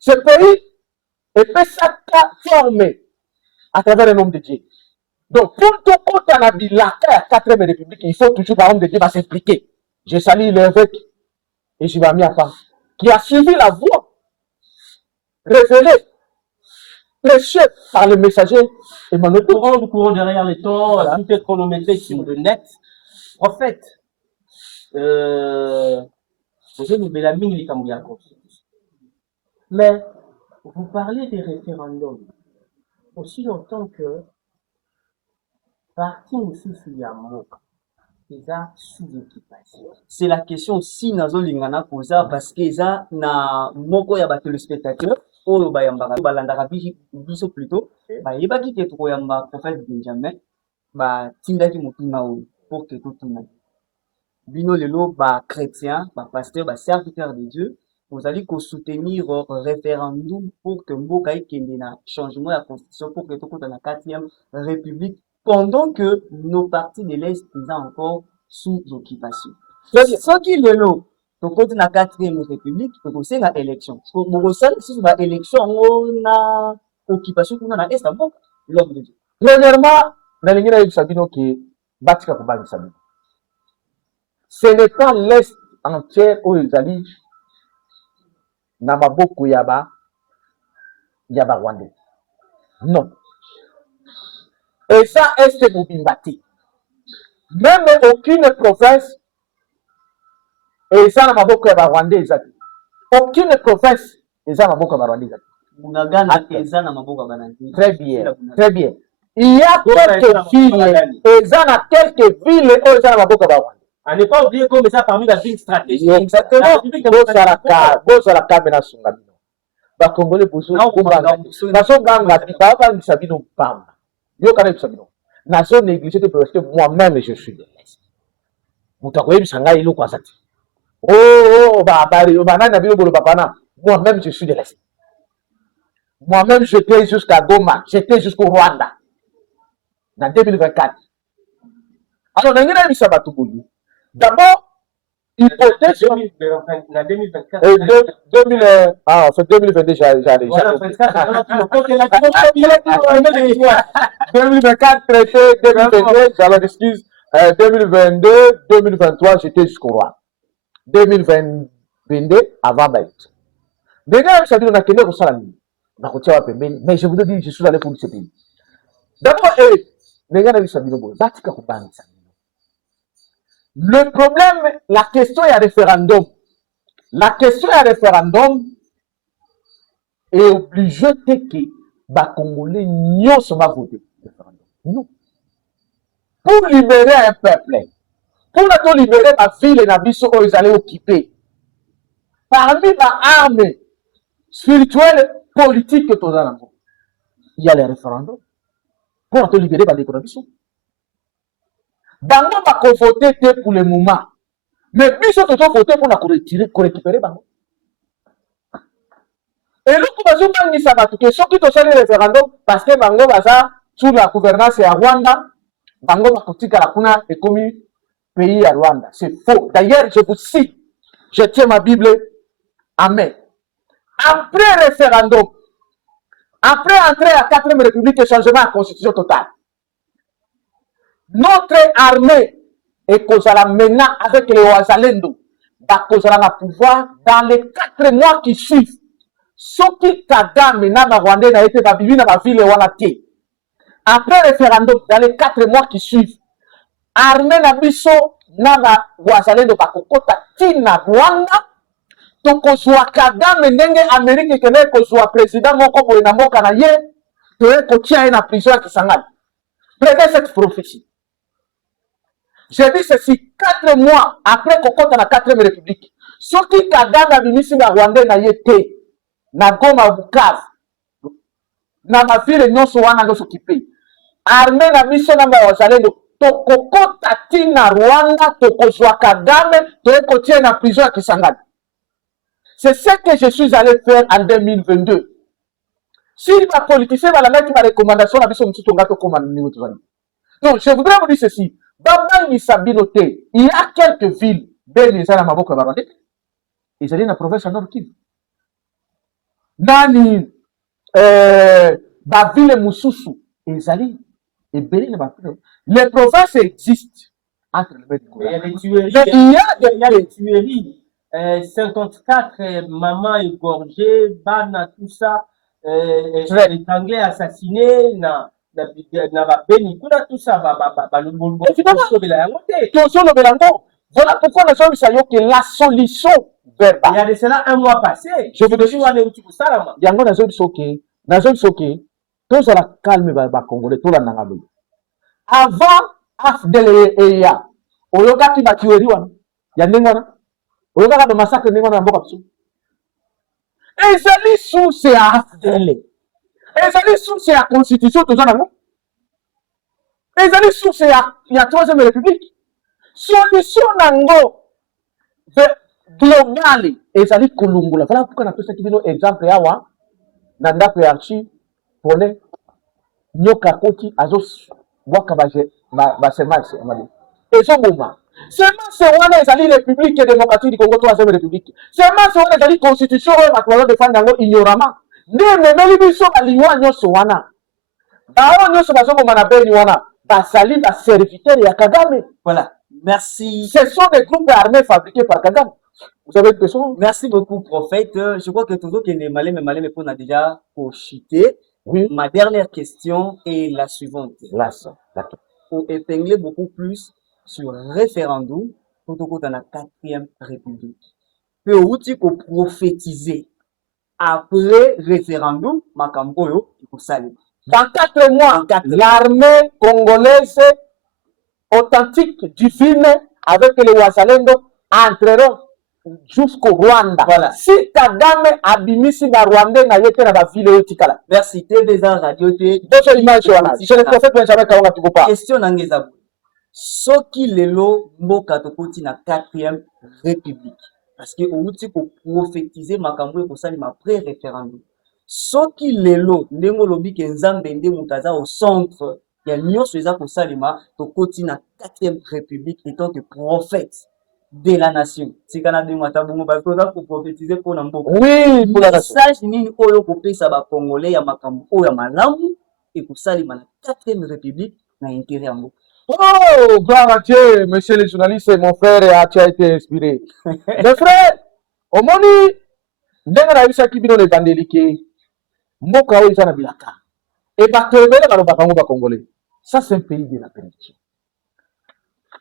Ce pays est fait sa forme à travers un homme de Dieu. Donc, pour tout compte en habit, la 4e République, il faut toujours qu'un homme de Dieu va s'impliquer. Je salue l'évêque et je vais mis à part, qui a suivi la voie révélée, prêchée par le messager Emmanuel. Nous courons derrière les temps, tout est chronométré sur le net. Prophète, mais vous parlez des référendums aussi longtemps que parti aussi sur Yamok, déjà sous-occupation. C'est la question si nazo lingana posa parce que ça na moko ya ba téléspectateurs oyo bayambaka balandaka biso plutôt bayebaki ke tokoyamba prophète Benjamin batindaki motuna oyo pour que totuna bino lelo ba chrétien ba pasteur ba serviteur de Dieu vous allez soutenir référendum pour que mboka ekende na changement ya constitution pour que tokota na 4e république pendant que nos partis de l'Est sont encore sous occupation. Ce qui lelo tokoti na 4e république tokosenga élection bokosala lisusu ba élection na occupation kuna na est mboka l'homme de Dieu. Premièrement, nalingi nayebisa bino ke batika kobangisa bino. Ce n'est pas l'Est entière oyo ezali na maboko ya ba Rwandais. Non. Et ça, est mobimba te. Même aucune province eza na maboko ya ba Rwandais ezali. Aucune province eza na maboko ya ba Rwandais ezali. Bunagana eza na maboko ya banandi. Très bien, très bien. Il y a quelques villes, eza na quelques villes oyo eza na maboko ya ba Rwandais. À ne pas oublier comme ça parmi la ville stratégique. Exactement. Bozalaka mena sunga bino. Bakongole bozo kubanga. Naso ganga baba bisabino pamba. Yo kana bisabino. Naso négliger parce que moi-même je suis de l'Est. Mutakoye bisanga ilo kwa sati. Oh bari banana bino bolo papana. Moi-même je suis de l'Est. Moi-même j'étais jusqu'à Goma, j'étais jusqu'au Rwanda. En 2024. Alors nangina bisabatu boyi. D'abord, hypothèse. 2024. En fait 2022, j'allais. Voilà, 2024, traité, 2022, j'allais excuse. 2022, 2023, j'étais jusqu'au roi. 2022, avant Baït. Déjà, ça dit qu'on a qu'une heure la nuit. Mais je voudrais dire, je suis allé pour ce pays. D'abord, les gars, ça dit, le problème, la question est à référendum. La question est à référendum est obligé que les Congolais n'y soient voté. Non. Pour libérer un peuple, pour libérer ma ville et ma vie, ils allaient occuper. Parmi les armes spirituelles, politiques que tu as, il y a les référendums. Pour libérer l'économie. Bango va voter pour le moment. Mais biso to voter pour la récupérer bango. Et le coup bazo bangisa batu que ceux qui to sali référendum parce que bango baza sous la gouvernance ya Rwanda, bango va kotika la kuna ekomi pays à Rwanda. C'est faux. D'ailleurs, je vous cite, je tiens ma Bible à main. Après référendum, après entrer à 4e République et changement de constitution totale, notre armée est causera maintenant avec les Ouazalendo, va causera la pouvoir dans les 4 mois qui suivent. Ce qui Kagame na Rwandais n'a été babibi na ville Wanate. Après référendum, dans les 4 mois qui suivent, armée na biso na ba wazalendo bakokota tina Rwanda tokozwa Kagame ndenge Amerika ekende kozwa président moko boye na mboka na ye toye kotia ye na prison ya Kisangani. Prenez cette prophétie. J'ai dit ceci 4 mois après kokota na 4e république. Soki Kagame abimisi na Rwanda na ye te na Goma Bukavu na mavile nyonso wana nyonso kipe armée na biso na wazalendo tokokota tina Rwanda tokozwa Kagame toye kotia na prison ya Kisangani. C'est ce que je suis allé faire en 2022. Si les politiciens vont mettre ma recommandation, donc je voudrais vous dire ceci. Il y a quelques villes, ils sont dans la province Nord Kivu. Nani, la ville Moussousou, les provinces existent entre les il y a des tueries. 54 mamans égorgées, Bana, tout ça, étranglés, assassinés, Beni, tout ça, voilà pourquoi les hommes savent que la solution verbale. Il y a de cela un mois passé. Je vous dis, il y a un soké, tout ça la calme, Congolais, tout la nangabe. Avant, Afdel et Ya, Oyoga qui va tuer, il y a un Oyoga de massacre, il y a un et c'est sous c'est à Afdel. Et c'est sous c'est à constitution, tout ça, non? Et c'est sous c'est à la 3e république. Solution nango globale ezali kulungula. Voilà pourquoi na pesa kibino exemple yawa na ndako ya archi pone nyoka koti azos waka ba semence amali. Ezoboma. Semence wana ezali république démocratique du Congo 3e république. Semence wana ezali constitution oyo bato bazo défendre yango ignoramment. Nde memeli biso baliwa nyonso wana. Bao nyonso bazoboma na beni wana basali ba serviteur ya Kagame. Voilà. Merci. Ce sont des groupes armés fabriqués par Kagame. Vous avez une question? Merci beaucoup, prophète. Je crois que toujours qu'il est malin, mais on a déjà chuté. Oui. Ma dernière question est la suivante. Là, ça. D'accord. Pour épingler beaucoup plus sur référendum, pour tout dans la 4e République. Peut aussi prophétiser après référendum, Makamboyo, il faut saluer. Dans 4 mois, l'armée congolaise authentique, divine, avec les Wazalendo, entreront jusqu'au Rwanda. Voilà. Si Kagame abimisi na Rwanda na yete na ba ville yotikala. Merci. TVZ Radio T. Deux images wana. Je le prophète Benjamin Kawanga tukopa. Question nangeza. Soki lelo mboka tokoti na 4e République. Parce que outi ko prophétiser makambo ko sali ma pré-référendum. Soki lelo ndengo lobi ke nzambe nde mutaza au centre. Il y a nyonso eza ko salima tokoti na 4e République étant que prophète de la nation. Si kana de mata bongo parce que za ko prophétiser pour na mboka. Oui, pour la nation. Message nini oyo ko pesa ba congolais ya makambo oyo ya malamu et ko salima na 4e République na intérêt ya mboka. Oh, gloire à Dieu, monsieur le journaliste, mon frère, tu as été inspiré. Mes frères, au moni, ndenga na bisa kibino le bandelike, mboka oyo isa na bilaka. Et batebele ba lobakango ba congolais. Ça c'est un pays de la pérdition.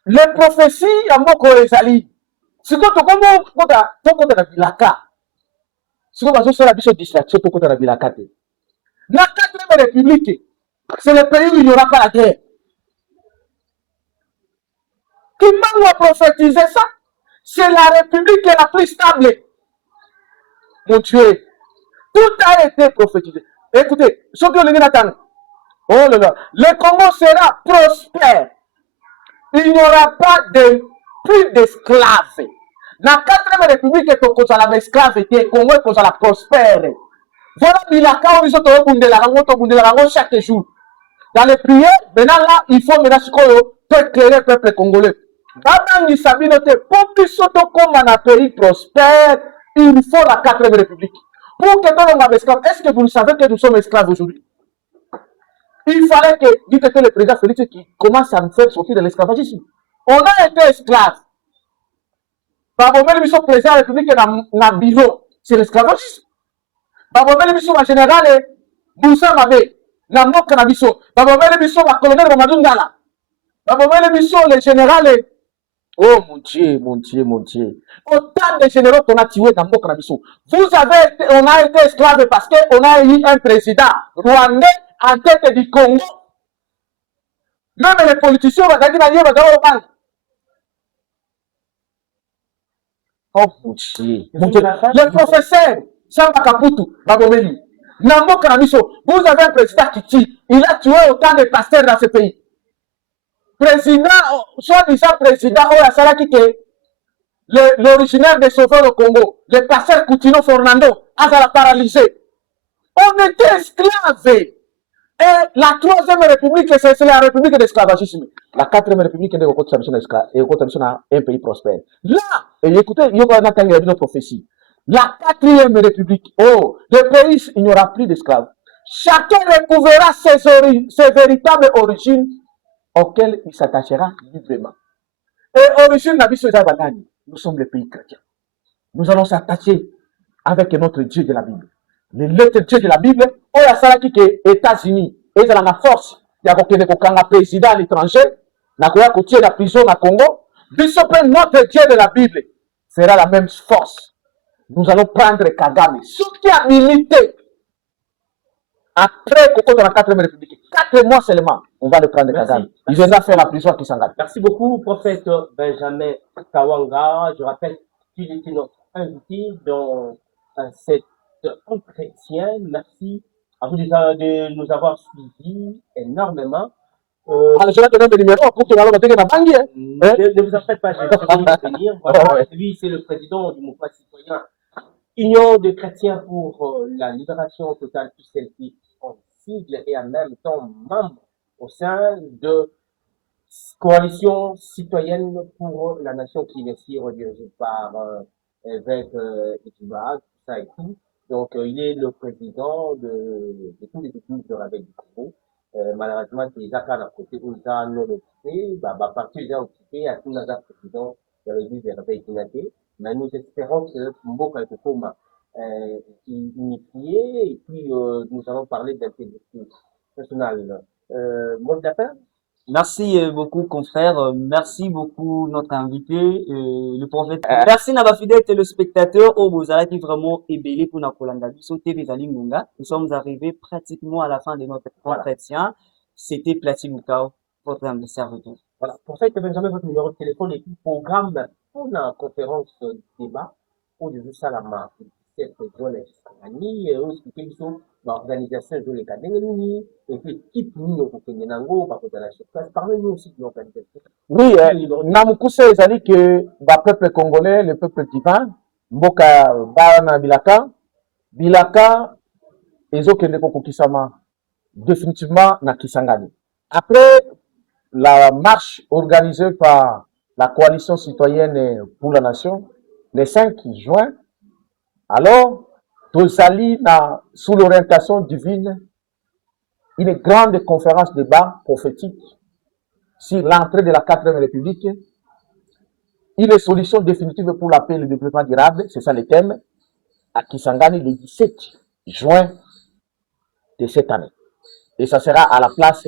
Les prophéties ya mboka ezali. Siko tokomo tokota na bilaka. Siko bazo sala biso distraction tokota na bilaka te. La 4e République, c'est le pays où il n'y aura pas la guerre. Qui m'a prophétisé ça? C'est la République la plus stable. Mon Dieu, tout a été prophétisé. Écoutez, ce que le Nathan, oh là là, le Congo sera prospère. Il n'y aura pas de plus d'esclaves. La 4e République est au cause de l'esclave et le Congo est cause de la prospère. Voilà, Bilaka, ils ont chaque jour. Dans les prières, maintenant là, il faut éclairer le peuple congolais. Dans les sabinotés, pour que ce comme un pays prospère, il faut la 4e République. Pour que tout le monde esclave, est-ce que vous savez que nous sommes esclaves aujourd'hui? Il fallait que, dites que le président Félix qui commence à nous faire sortir de l'esclavagisme. On a été esclaves. Par moment, nous sommes président de la République dans bureau, c'est l'esclavagisme. Par moment, nous sommes en général, nous sommes avec la moque na biso. Par moment, nous sommes à colonel Mamadou Ngala. l'émission, les générales. Oh mon Dieu, mon Dieu, mon Dieu. Autant de généraux qu'on a tués dans Mboka Nabiso. On a été esclaves parce qu'on a eu un président rwandais en tête du Congo. Même les politiciens, oh mon Dieu. Les professeurs, Samba Kaputu, Babomeli. Dans Mboka Nabiso, vous avez un président qui tue. Il a tué autant de pasteurs dans ce pays. Président, soi-disant président, l'originaire des sauveurs au Congo, le pasteur Coutinho Fernando, a paralysé. On était esclaves. Et la troisième république, c'est la république d'esclavagisme. La quatrième république est un pays prospère. Là, et écoutez, il y a une prophétie. La quatrième république, oh, le pays, il n'y aura plus d'esclaves. Chacun recouvrira ses véritables origines auquel il s'attachera librement. Et origine nous sommes les pays chrétiens. Nous allons s'attacher avec notre Dieu de la Bible. Le Dieu de la Bible, il y a les États-Unis, et dans la force, il y a un président à l'étranger, il y a la prison au Congo. Notre Dieu de la Bible sera la même force. Nous allons prendre Kagame. Ce qui a milité après Coco dans la 4e République, 4 mois seulement, on va le prendre Kagame. Il viendra faire la prison à Kisangani. Merci beaucoup, prophète Benjamin Kawanga. Je rappelle qu'il était notre invité dans cet entretien. Merci à vous de nous avoir suivis énormément. Je vais donner mes numéros pour que vous ayez la banque. Ne vous en faites pas, je vais venir. Voilà. Lui, c'est le président du mouvement citoyen Union de chrétiens pour la libération totale du Celtic en sigle et en même temps membre au sein de coalition citoyenne pour la nation qui est ici redirigée par évêque Etuba, tout ça et tout. Donc il est le président de tous les équipes de Ravel du Congo. Malheureusement, les accords à côté où ils ont occupé, partir ils ont occupé à tous les présidents de l'église de Ravel Kinaté. Mais nous espérons que Mboka Ekokoma est unifié et puis nous allons parler d'intégrité nationale. Mot d'appel? Merci beaucoup, confrère. Merci beaucoup, notre invité, le prophète. Merci, Naba fidèle téléspectateurs. Oh, vous avez vraiment ébellé pour Nakolanda. Nous sommes arrivés pratiquement à la fin de notre entretien. C'était Platine Moukao, votre âme de serviteur. Voilà. Pour ça, Benjamin, votre numéro de téléphone et puis programme pour la conférence débat au-dessus ça la marque. Cette zone est expliqué l'organisation de l'État et puis qui nous parlez-nous aussi de l'organisation. Oui, Namukuse ezali que le peuple congolais, le peuple divin, Mboka Bana Bilaka, ezokende kokokisama définitivement na Kisangani. Après la marche organisée par la coalition citoyenne pour la nation, le 5 juin, alors, Tozali sous l'orientation divine, une grande conférence débat prophétique sur l'entrée de la 4e République, une solution définitive pour la paix et le développement durable, c'est ça le thème, à Kisangani le 17 juin de cette année. Et ça sera à la place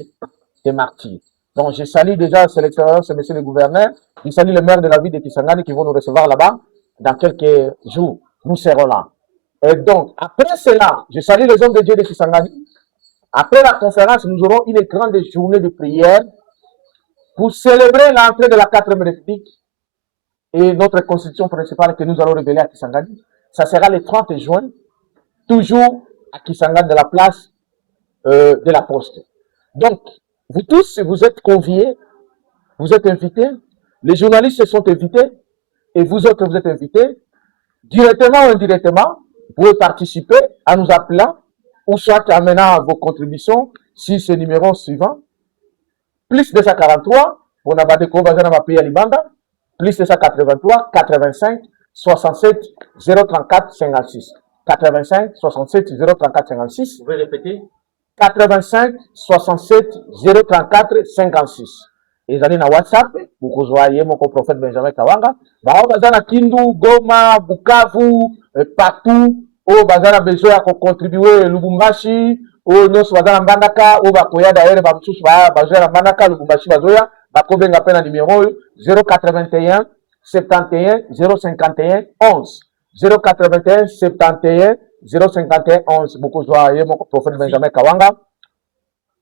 des martyrs. Donc, je salue déjà ses excellences, monsieur le gouverneur, je salue le maire de la ville de Kisangani qui vont nous recevoir là-bas dans quelques jours. Nous serons là. Et donc, après cela, je salue les hommes de Dieu de Kisangani. Après la conférence, nous aurons une grande journée de prière pour célébrer l'entrée de la 4e République et notre constitution principale que nous allons révéler à Kisangani. Ça sera le 30 juin, toujours à Kisangani, de la place de la Poste. Donc, vous tous, vous êtes conviés, vous êtes invités, les journalistes se sont invités, et vous autres, vous êtes invités, directement ou indirectement, vous pouvez participer en nous appelant, ou soit en menant vos contributions sur ce numéro suivant, plus 243, pour Nabadeko Bazana Mapi Alibanda, plus 283, 85, 67, 034, 56. 85, 67, 034, 56. Vous pouvez répéter? 85, 67, 034, 56. Et vous allez dans WhatsApp, vous rejoignez mon prophète Benjamin Kawanga. Bah, on va Kindu, Goma, Bukavu, partout, où bazana besoin de contribuer Lubumbashi, où nous sommes dans Mbandaka, où Bakoya d'ailleurs, Bamsus, Bazoya Mbandaka, Lubumbashi, Bazoya, bakobenga pe na numéro 081 71 051 11 081 71 051 11 bokozwa ye moko prophète Benjamin Kawanga.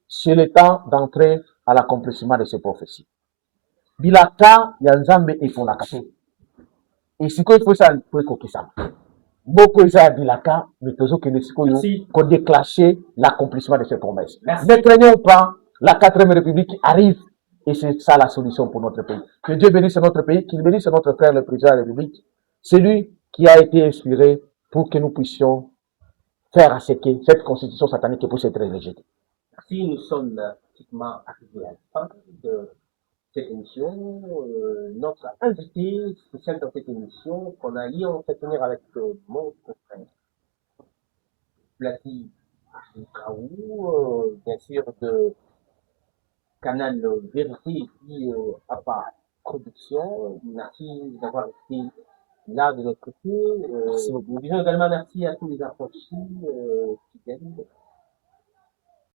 C'est le temps d'entrer à l'accomplissement de ces prophéties. Bilaka ya nzambe efonaka te esikoyo efosala po ekokisama moko eza ya bilaka mais tozokende sikoyo kodéclencher l'accomplissement de ces promesses. Ne craignons pas, la 4e République qui arrive et c'est ça la solution pour notre pays. Que Dieu bénisse notre pays, qu'il bénisse notre frère le président de la République. C'est lui qui a été inspiré pour que nous puissions faire à ce que cette constitution satanique puisse être rejetée. Si nous sommes pratiquement arrivés à la fin de cette émission, notre invité spécial dans cette émission, qu'on a eu à entretenir avec mon confrère, Blati Kaou, bien sûr de Canal Vérité et puis APA Production. Merci d'avoir été là de notre côté. Nous disons également merci à tous les affranchis qui viennent.